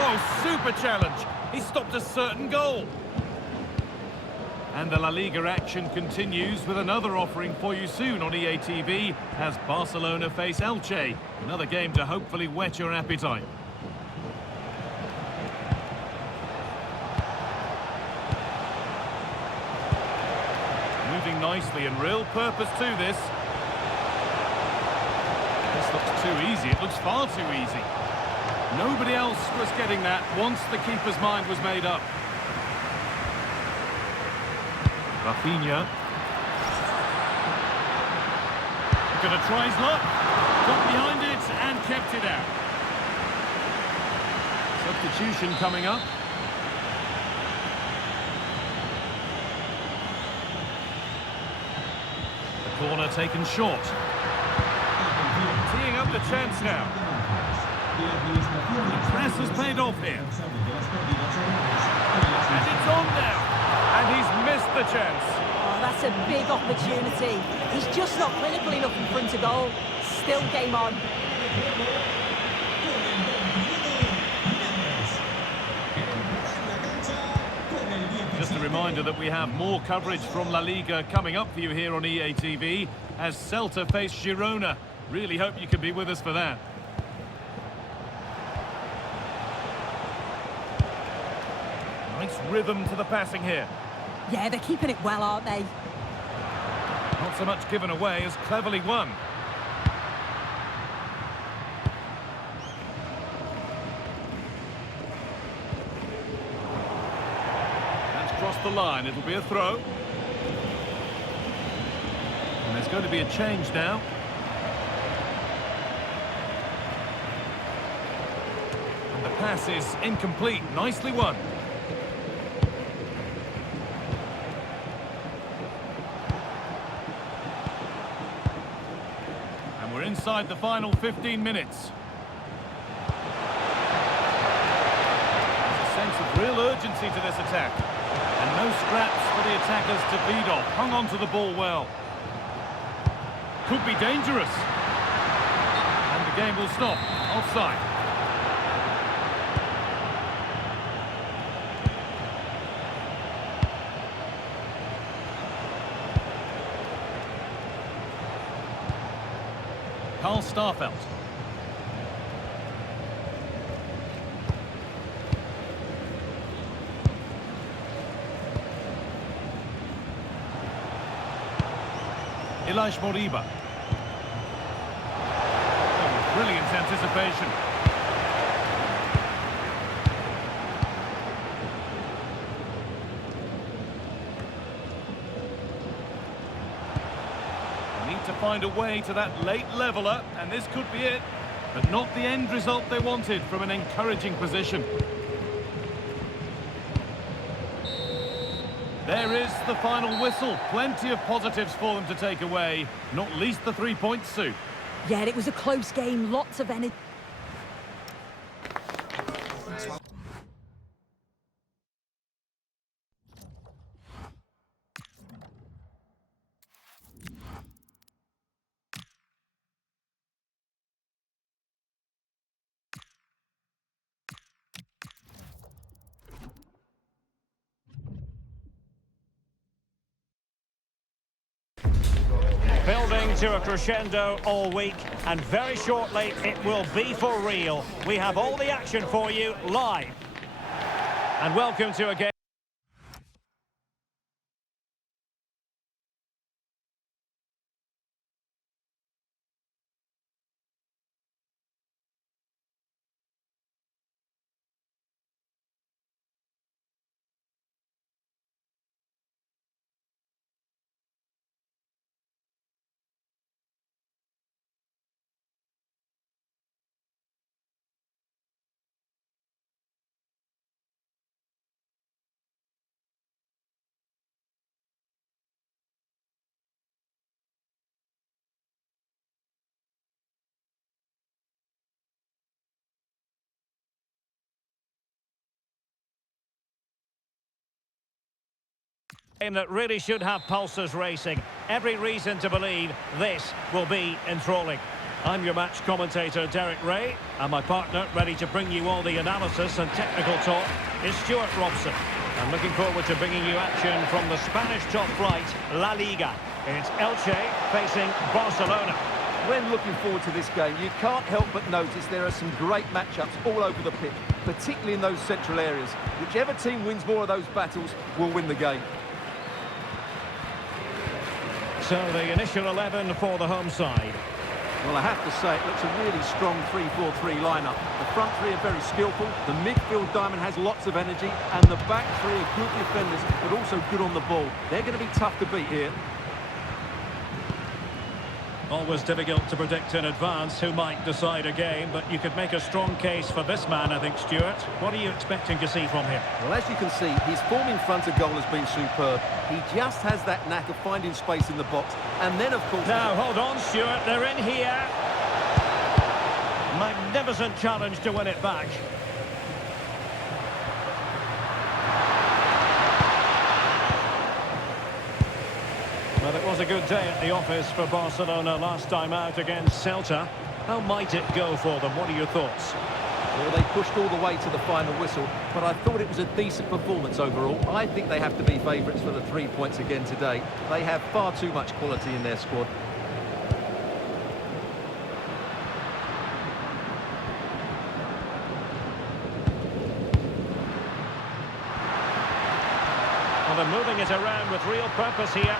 Oh, super challenge. He stopped a certain goal. And the La Liga action continues with another offering for you soon on EA TV as Barcelona face Elche. Another game to hopefully whet your appetite. Moving nicely and real purpose to this. This looks too easy. It looks far too easy. Nobody else was getting that once the keeper's mind was made up. Rafinha. Gonna try his luck. Got behind it and kept it out. Substitution coming up. The corner taken short. Teeing up the chance now. The press has paid off here. And it's on now. And he's missed the chance. Oh, that's a big opportunity. He's just not clinical enough in front of goal. Still game on. Just a reminder that we have more coverage from La Liga coming up for you here on EA TV as Celta face Girona. Really hope you can be with us for that. Nice rhythm to the passing here. Yeah, they're keeping it well, aren't they? Not so much given away as cleverly won. That's crossed the line. It'll be a throw. And there's going to be a change now. And the pass is incomplete. Nicely won. We're inside the final 15 minutes. There's a sense of real urgency to this attack. And no scraps for the attackers to feed off. Hung on to the ball well. Could be dangerous. And the game will stop. Offside. Karl Starfelt. Ilaix Moriba. Oh, brilliant anticipation. To find a way to that late leveller, and this could be it, but not the end result they wanted from an encouraging position. There is the final whistle. Plenty of positives for them to take away, not least the 3 points, Sue. Yeah, it was a close game, lots of energy. Building to a crescendo all week, and very shortly it will be for real. We have all the action for you live. And welcome to a game. Game that really should have pulses racing. Every reason to believe this will be enthralling. I'm your match commentator, Derek Ray, and my partner, ready to bring you all the analysis and technical talk, is Stuart Robson. I'm looking forward to bringing you action from the Spanish top flight, La Liga. It's Elche facing Barcelona. When looking forward to this game, you can't help but notice there are some great matchups all over the pitch, particularly in those central areas. Whichever team wins more of those battles will win the game. So the initial 11 for the home side. Well, I have to say, it looks a really strong 3-4-3 lineup. The front three are very skillful, the midfield diamond has lots of energy, and the back three are good defenders, but also good on the ball. They're going to be tough to beat here. Always difficult to predict in advance who might decide a game, but you could make a strong case for this man, I think, Stuart. What are you expecting to see from him? Well, as you can see, his form in front of goal has been superb. He just has that knack of finding space in the box. And then, of course... Now, hold on, Stuart. They're in here. Magnificent challenge to win it back. Well, it was a good day at the office for Barcelona last time out against Celta. How might it go for them? What are your thoughts? Well, they pushed all the way to the final whistle, but I thought it was a decent performance overall. I think they have to be favourites for the 3 points again today. They have far too much quality in their squad. Well, they're moving it around with real purpose here.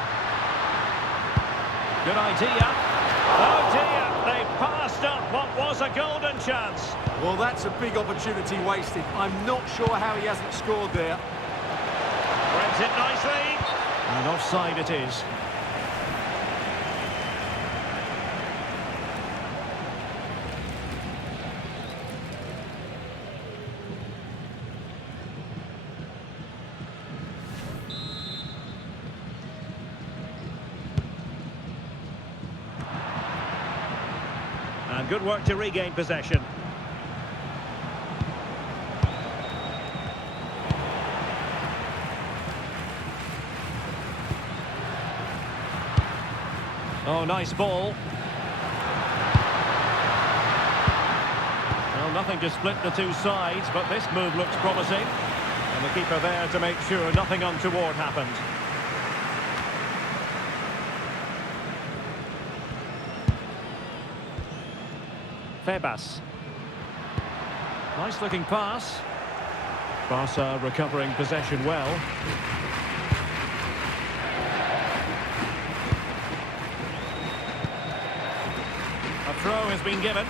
Good idea. Oh dear, they passed up what was a golden chance. Well, that's a big opportunity wasted. I'm not sure how he hasn't scored there. Brings it nicely. And offside it is. And good work to regain possession. Oh, nice ball. Well, nothing to split the two sides, but this move looks promising. And the keeper there to make sure nothing untoward happened. Febas. Nice looking pass. Barca recovering possession well. A throw has been given.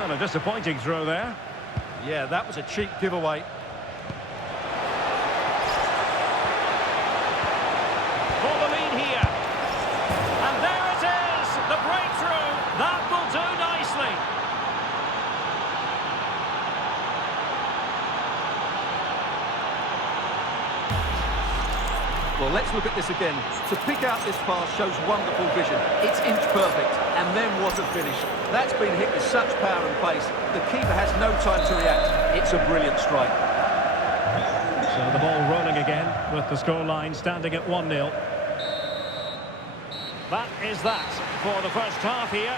Well, a disappointing throw there. Yeah, that was a cheap giveaway. For the lead here. And there it is, the breakthrough. That will do nicely. Well, let's look at this again. To pick out this pass shows wonderful vision. It's inch perfect. And then what a finish. That's been hit with such power and pace. The keeper has no time to react. It's a brilliant strike. So the ball rolling again with the scoreline standing at 1-0. That is that for the first half here.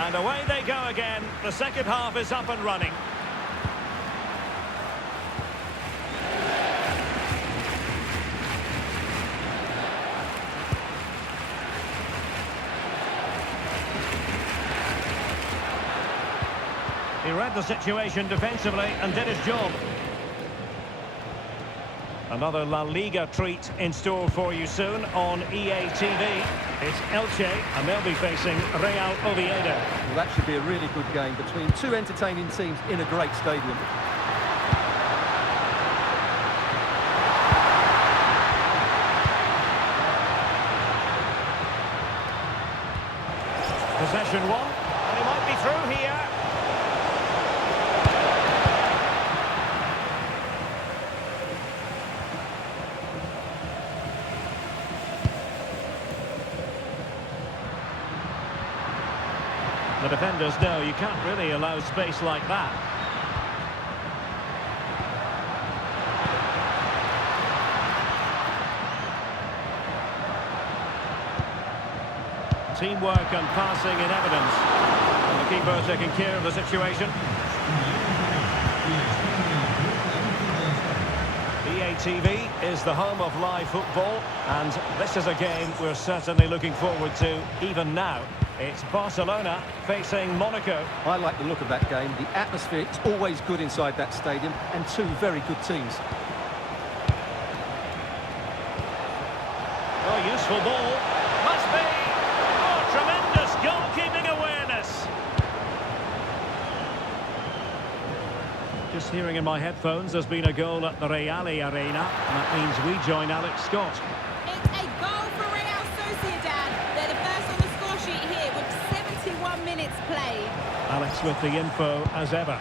And away they go again. The second half is up and running. He read the situation defensively and did his job. Another La Liga treat in store for you soon on EA TV. It's Elche, and they'll be facing Real Oviedo. Well, that should be a really good game between two entertaining teams in a great stadium. Possession one, and he might be through here. The defenders know you can't really allow space like that. Teamwork and passing in evidence. And the keeper taking care of the situation. EA TV is the home of live football, and this is a game we're certainly looking forward to even now. It's Barcelona facing Monaco. I like the look of that game. The atmosphere is always good inside that stadium, and two very good teams. Oh, useful ball. Must be. Oh, tremendous goalkeeping awareness. Just hearing in my headphones, there's been a goal at the Real Arena, and that means we join Alex Scott. It's a goal for Real Sociedad. They're the first on the score sheet here with 71 minutes played. Alex with the info as ever.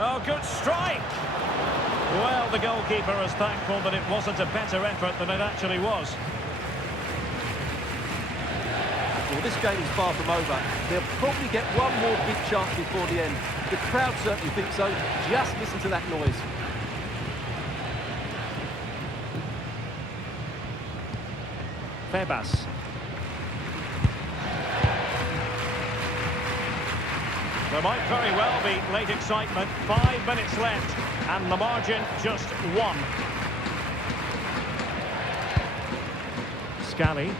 Oh, good strike! Well, the goalkeeper is thankful that it wasn't a better effort than it actually was. Well, this game is far from over. They'll probably get one more big chance before the end. The crowd certainly think so. Just listen to that noise. Febas. There might very well be late excitement. 5 minutes left, and the margin just 1. Scally.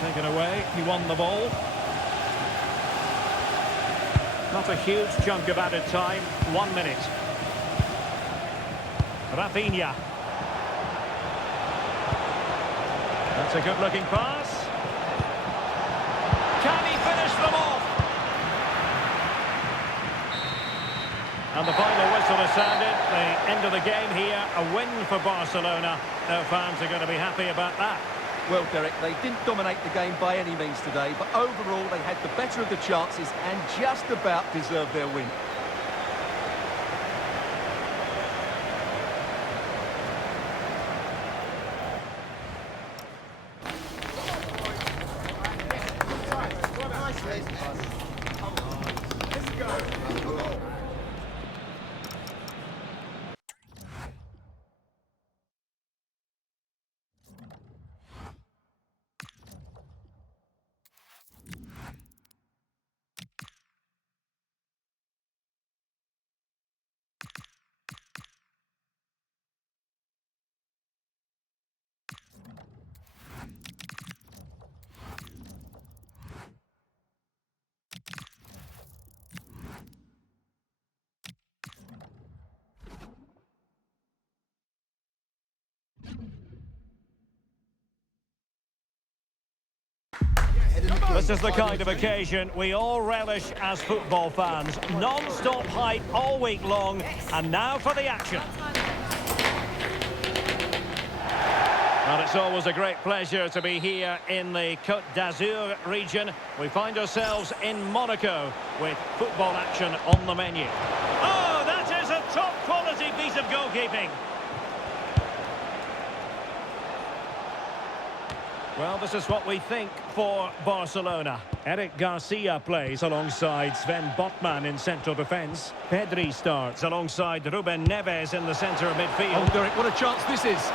Taken away, he won the ball. Not a huge chunk of added time, 1 minute. Rafinha. That's a good-looking pass. Can he finish them off? And the final whistle is sounded. The end of the game here, a win for Barcelona. Their fans are going to be happy about that. Well, Derek, they didn't dominate the game by any means today, but overall they had the better of the chances and just about deserved their win. This is the kind of occasion we all relish as football fans. Non-stop hype all week long, and now for the action. Well, it's always a great pleasure to be here in the Côte d'Azur region. We find ourselves in Monaco with football action on the menu. Oh, that is a top-quality piece of goalkeeping. Well, this is what we think for Barcelona. Eric Garcia plays alongside Sven Botman in central defence. Pedri starts alongside Ruben Neves in the centre of midfield. Oh, Derek, what a chance this is.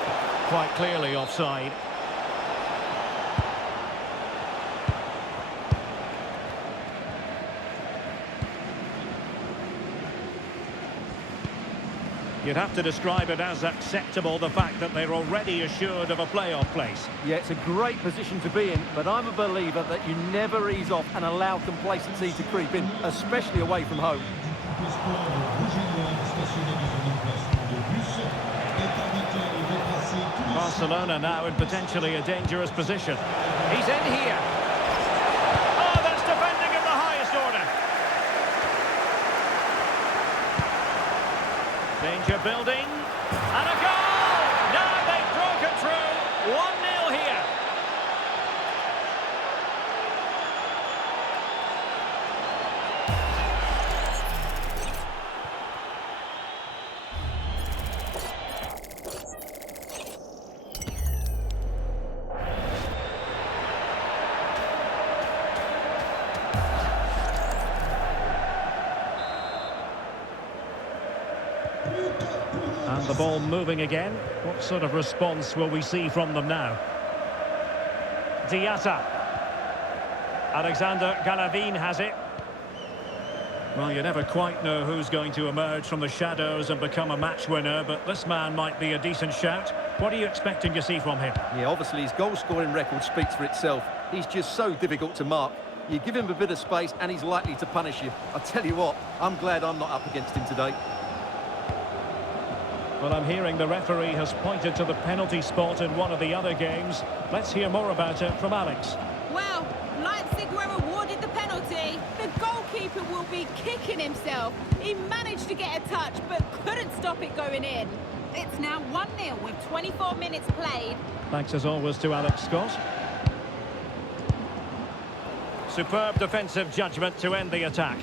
Quite clearly offside. You'd have to describe it as acceptable, the fact that they're already assured of a playoff place. Yeah, it's a great position to be in, but I'm a believer that you never ease off and allow complacency to creep in, especially away from home. Barcelona now in potentially a dangerous position. He's in here. Oh, that's defending of the highest order. Danger building. And a goal! Now they've broken through. 1-0 here. And the ball moving again. What sort of response will we see from them now? Diatta. Alexander Golovin has it. Well, you never quite know who's going to emerge from the shadows and become a match winner, but this man might be a decent shout. What are you expecting to see from him? Yeah, obviously his goal-scoring record speaks for itself. He's just so difficult to mark. You give him a bit of space and he's likely to punish you. I'll tell you what, I'm glad I'm not up against him today. Well, I'm hearing the referee has pointed to the penalty spot in one of the other games. Let's hear more about it from Alex. Well, Leipzig were awarded the penalty. The goalkeeper will be kicking himself. He managed to get a touch, but couldn't stop it going in. It's now 1-0 with 24 minutes played. Thanks as always to Alex Scott. Superb defensive judgment to end the attack.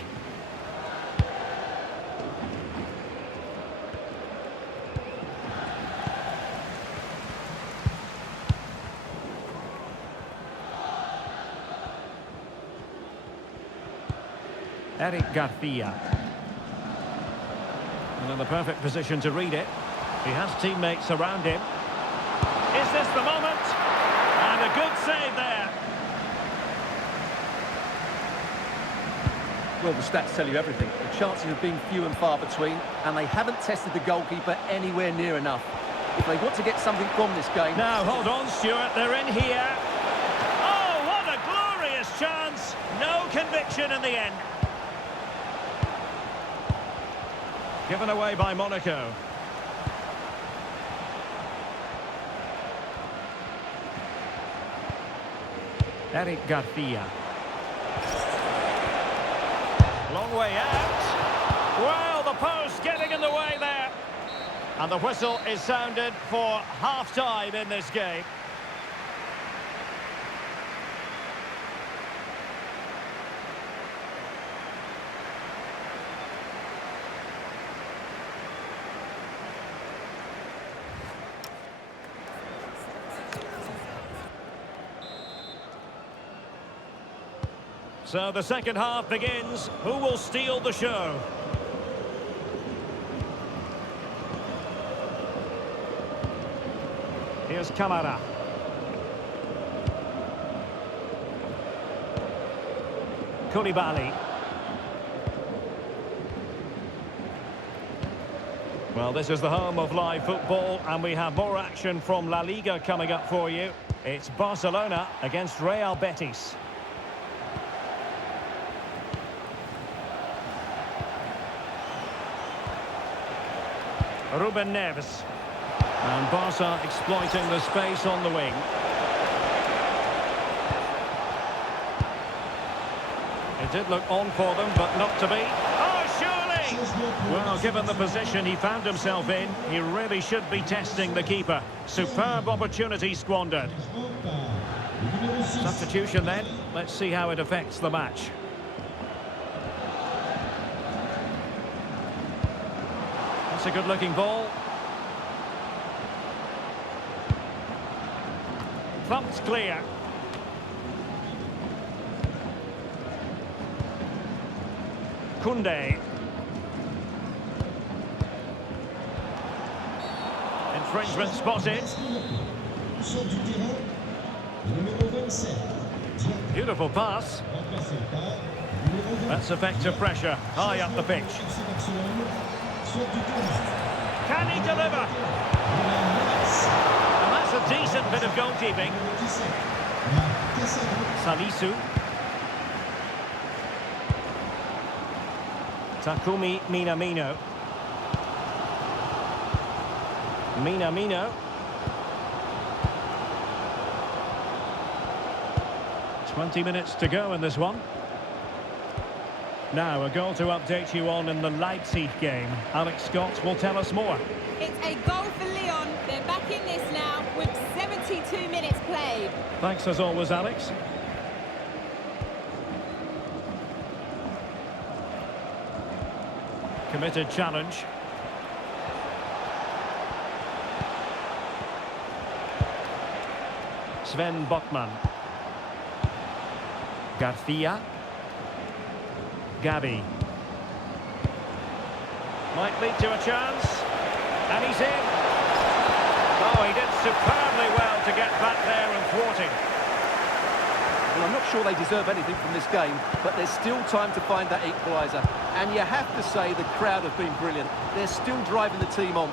Eric Garcia. And in the perfect position to read it. He has teammates around him. Is this the moment? And a good save there. Well, the stats tell you everything. The chances have been few and far between, and they haven't tested the goalkeeper anywhere near enough. If they want to get something from this game... Now, hold on, Stuart. They're in here. Oh, what a glorious chance. No conviction in the end. Given away by Monaco. Eric Garcia. Long way out. Well, the post getting in the way there. And the whistle is sounded for half-time in this game. So the second half begins. Who will steal the show? Here's Kamara. Koulibaly. Well, this is the home of live football, and we have more action from La Liga coming up for you. It's Barcelona against Real Betis. Ruben Neves. And Barca exploiting the space on the wing. It did look on for them, but not to be. Oh, surely! Well, given the position he found himself in, he really should be testing the keeper. Superb opportunity squandered. Substitution then. Let's see how it affects the match. That's a good-looking ball. Thumped clear. Koundé. Infringement spotted. Beautiful pass. That's effective pressure. High up the pitch. Can he deliver? And that's a decent bit of goalkeeping. Salisu. Takumi Minamino. Minamino. 20 minutes to go in this one. Now, a goal to update you on in the Leipzig game. Alex Scott will tell us more. It's a goal for Lyon. They're back in this now with 72 minutes played. Thanks as always, Alex. Committed challenge. Sven Botman. Garcia. Gabi. Might lead to a chance. And he's in. Oh, he did superbly well to get back there and thwarting. Well, I'm not sure they deserve anything from this game, but there's still time to find that equaliser. And you have to say the crowd have been brilliant. They're still driving the team on.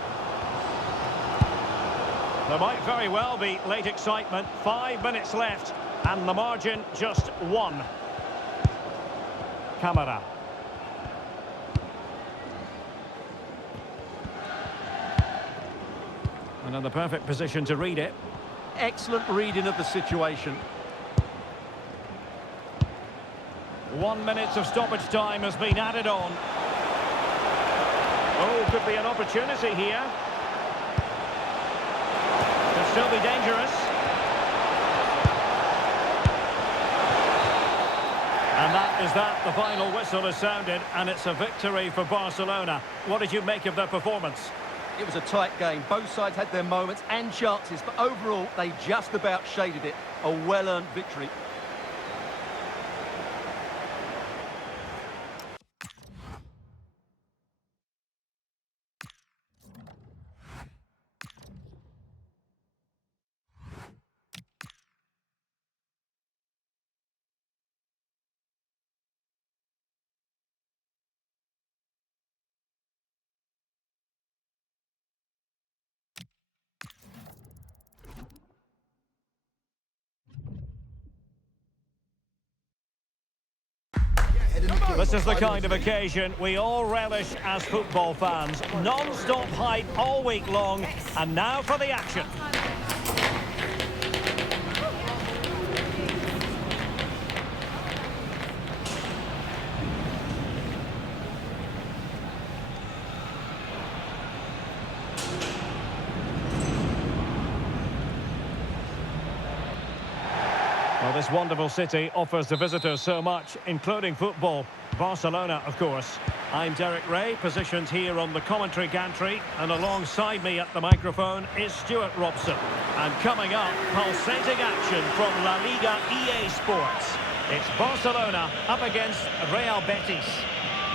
There might very well be late excitement. 5 minutes left, and the margin just 1. Camara. And in the perfect position to read it. Excellent reading of the situation. 1 minute of stoppage time has been added on. Oh, could be an opportunity here. Could still be dangerous. And that is that. The final whistle has sounded, and it's a victory for Barcelona. What did you make of their performance? It was a tight game. Both sides had their moments and chances, but overall, they just about shaded it. A well-earned victory. This is the kind of occasion we all relish as football fans. Non-stop hype all week long, and now for the action. Well, this wonderful city offers the visitors so much, including football. Barcelona, of course. I'm Derek Ray, positioned here on the commentary gantry, and alongside me at the microphone is Stuart Robson. And coming up, pulsating action from La Liga EA Sports. It's Barcelona up against Real Betis.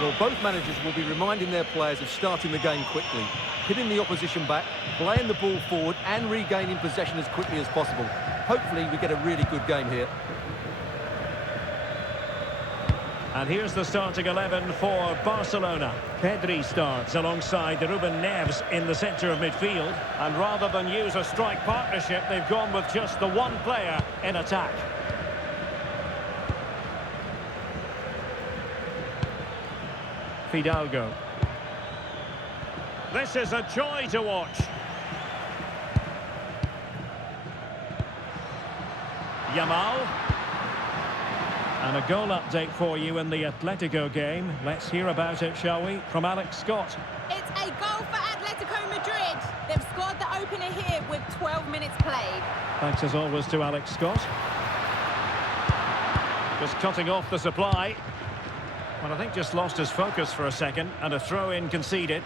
Well, both managers will be reminding their players of starting the game quickly, hitting the opposition back, playing the ball forward and regaining possession as quickly as possible. Hopefully we get a really good game here. And here's the starting 11 for Barcelona. Pedri starts alongside Ruben Neves in the centre of midfield. And rather than use a strike partnership, they've gone with just the one player in attack. Fidalgo. This is a joy to watch. Yamal. And a goal update for you in the Atletico game. Let's hear about it, shall we, from Alex Scott. It's a goal for Atletico Madrid. They've scored the opener here with 12 minutes played. Thanks as always to Alex Scott. Just cutting off the supply. Well, I think just lost his focus for a second, and a throw-in conceded.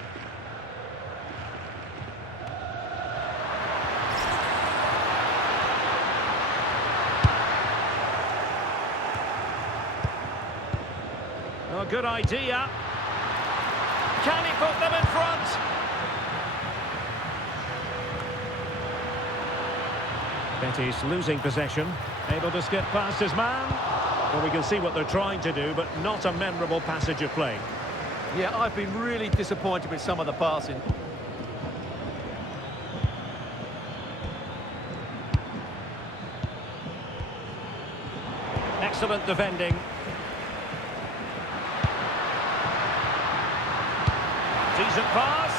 Oh, good idea. Can he put them in front? Betis losing possession, able to skip past his man. Well, we can see what they're trying to do, but not a memorable passage of play. Yeah, I've been really disappointed with some of the passing. Excellent defending. Decent pass.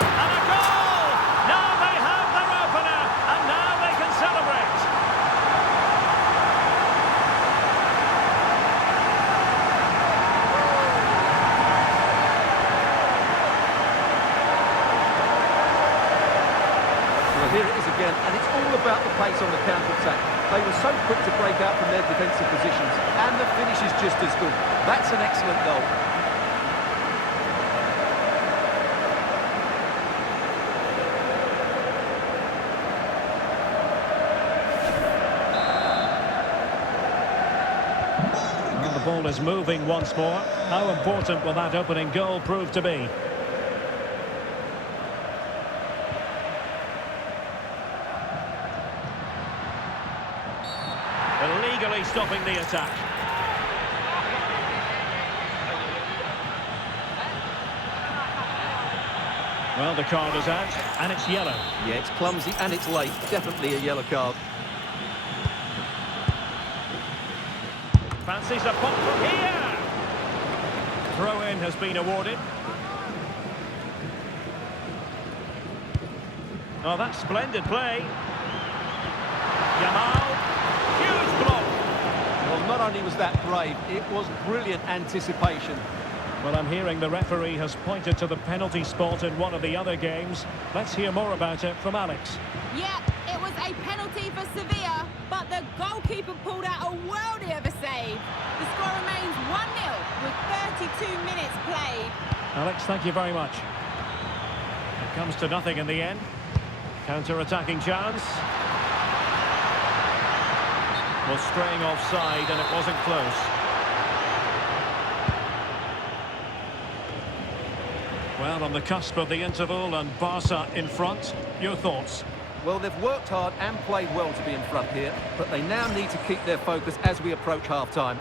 And a goal! Now they have their opener, and now they can celebrate. Well, here it is again, and it's all about the pace on the counter-attack. They were so quick to break out from their defensive positions, and the finish is just as good. That's an excellent goal. The ball is moving once more. How important will that opening goal prove to be? Illegally stopping the attack. Well, the card is out, and it's yellow. Yeah, it's clumsy and it's late. Definitely a yellow card. Fancies a pop from here. Throw-in has been awarded. Oh, that's splendid play. Yamal, huge block. Well, not only was that brave, it was brilliant anticipation. Well, I'm hearing the referee has pointed to the penalty spot in one of the other games. Let's hear more about it from Alex. Yeah, it was a penalty for Sevilla, but the goalkeeper pulled out a worldie of a save. The score remains 1-0 with 32 minutes played. Alex, thank you very much. It comes to nothing in the end. Counter-attacking chance. Well, straying offside, and it wasn't close. Well, on the cusp of the interval and Barca in front, your thoughts? Well, they've worked hard and played well to be in front here, but they now need to keep their focus as we approach half-time.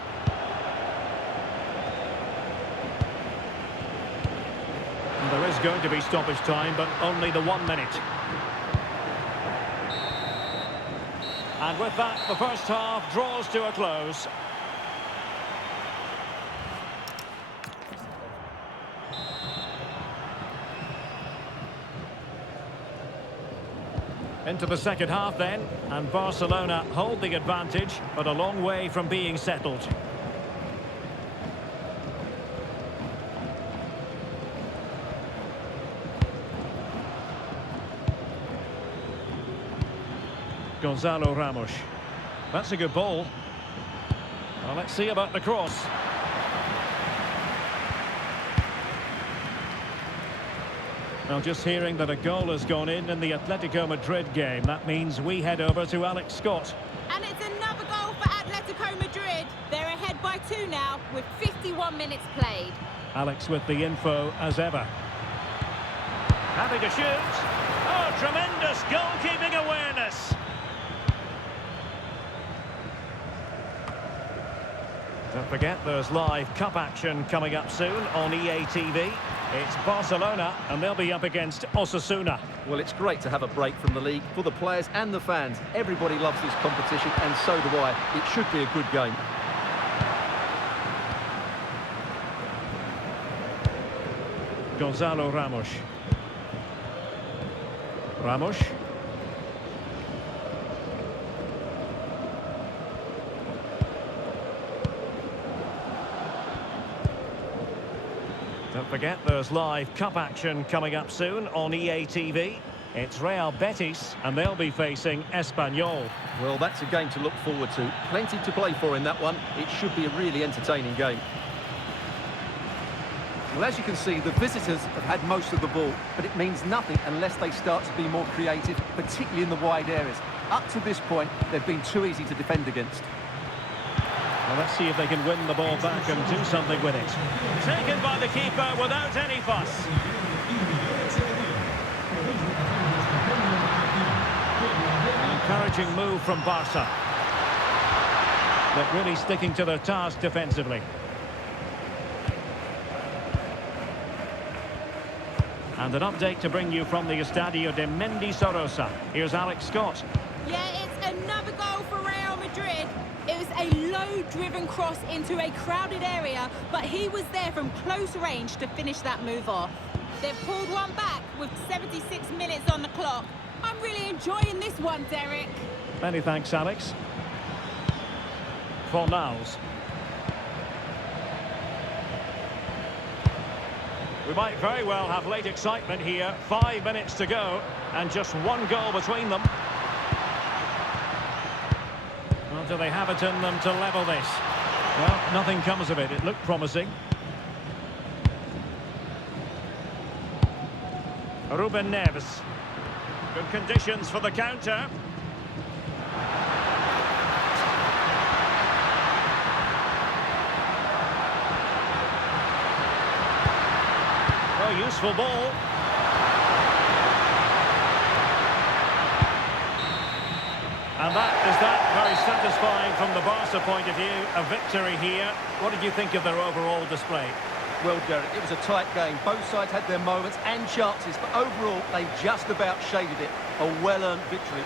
There is going to be stoppage time, but only the 1 minute. And with that, the first half draws to a close. Into the second half then, and Barcelona hold the advantage, but a long way from being settled. Gonzalo Ramos. That's a good ball. Well, let's see about the cross. Well, just hearing that a goal has gone in the Atletico Madrid game, that means we head over to Alex Scott. And it's another goal for Atletico Madrid. They're ahead by 2 now with 51 minutes played. Alex with the info as ever. Happy to shoot. Oh, tremendous goalkeeping awareness. Don't forget, there's live cup action coming up soon on EA TV. It's Barcelona, and they'll be up against Osasuna. Well, it's great to have a break from the league for the players and the fans. Everybody loves this competition, and so do I. It should be a good game. Gonzalo Ramos. Ramos. Don't forget, there's live cup action coming up soon on EA TV. It's Real Betis, and they'll be facing Espanyol. Well, that's a game to look forward to. Plenty to play for in that one. It should be a really entertaining game. Well, as you can see, the visitors have had most of the ball, but it means nothing unless they start to be more creative, particularly in the wide areas. Up to this point, they've been too easy to defend against. Well, let's see if they can win the ball back and do something with it. Taken by the keeper without any fuss. An encouraging move from Barca. But really sticking to their task defensively. And an update to bring you from the Estadio de Mendizorroza. Here's Alex Scott. Yeah, it's another goal for Real Madrid. It was a low-driven cross into a crowded area, but he was there from close range to finish that move off. They've pulled one back with 76 minutes on the clock. I'm really enjoying this one, Derek. Many thanks, Alex. Fornals. We might very well have late excitement here. 5 minutes to go, and just one goal between them. Well, do they have it in them to level this? Well, nothing comes of it. It looked promising. Ruben Neves. Good conditions for the counter. Oh, useful ball. And that is that. Very satisfying from the Barca point of view. A victory here. What did you think of their overall display? Well, Derek, it was a tight game. Both sides had their moments and chances, but overall, they just about shaded it. A well-earned victory.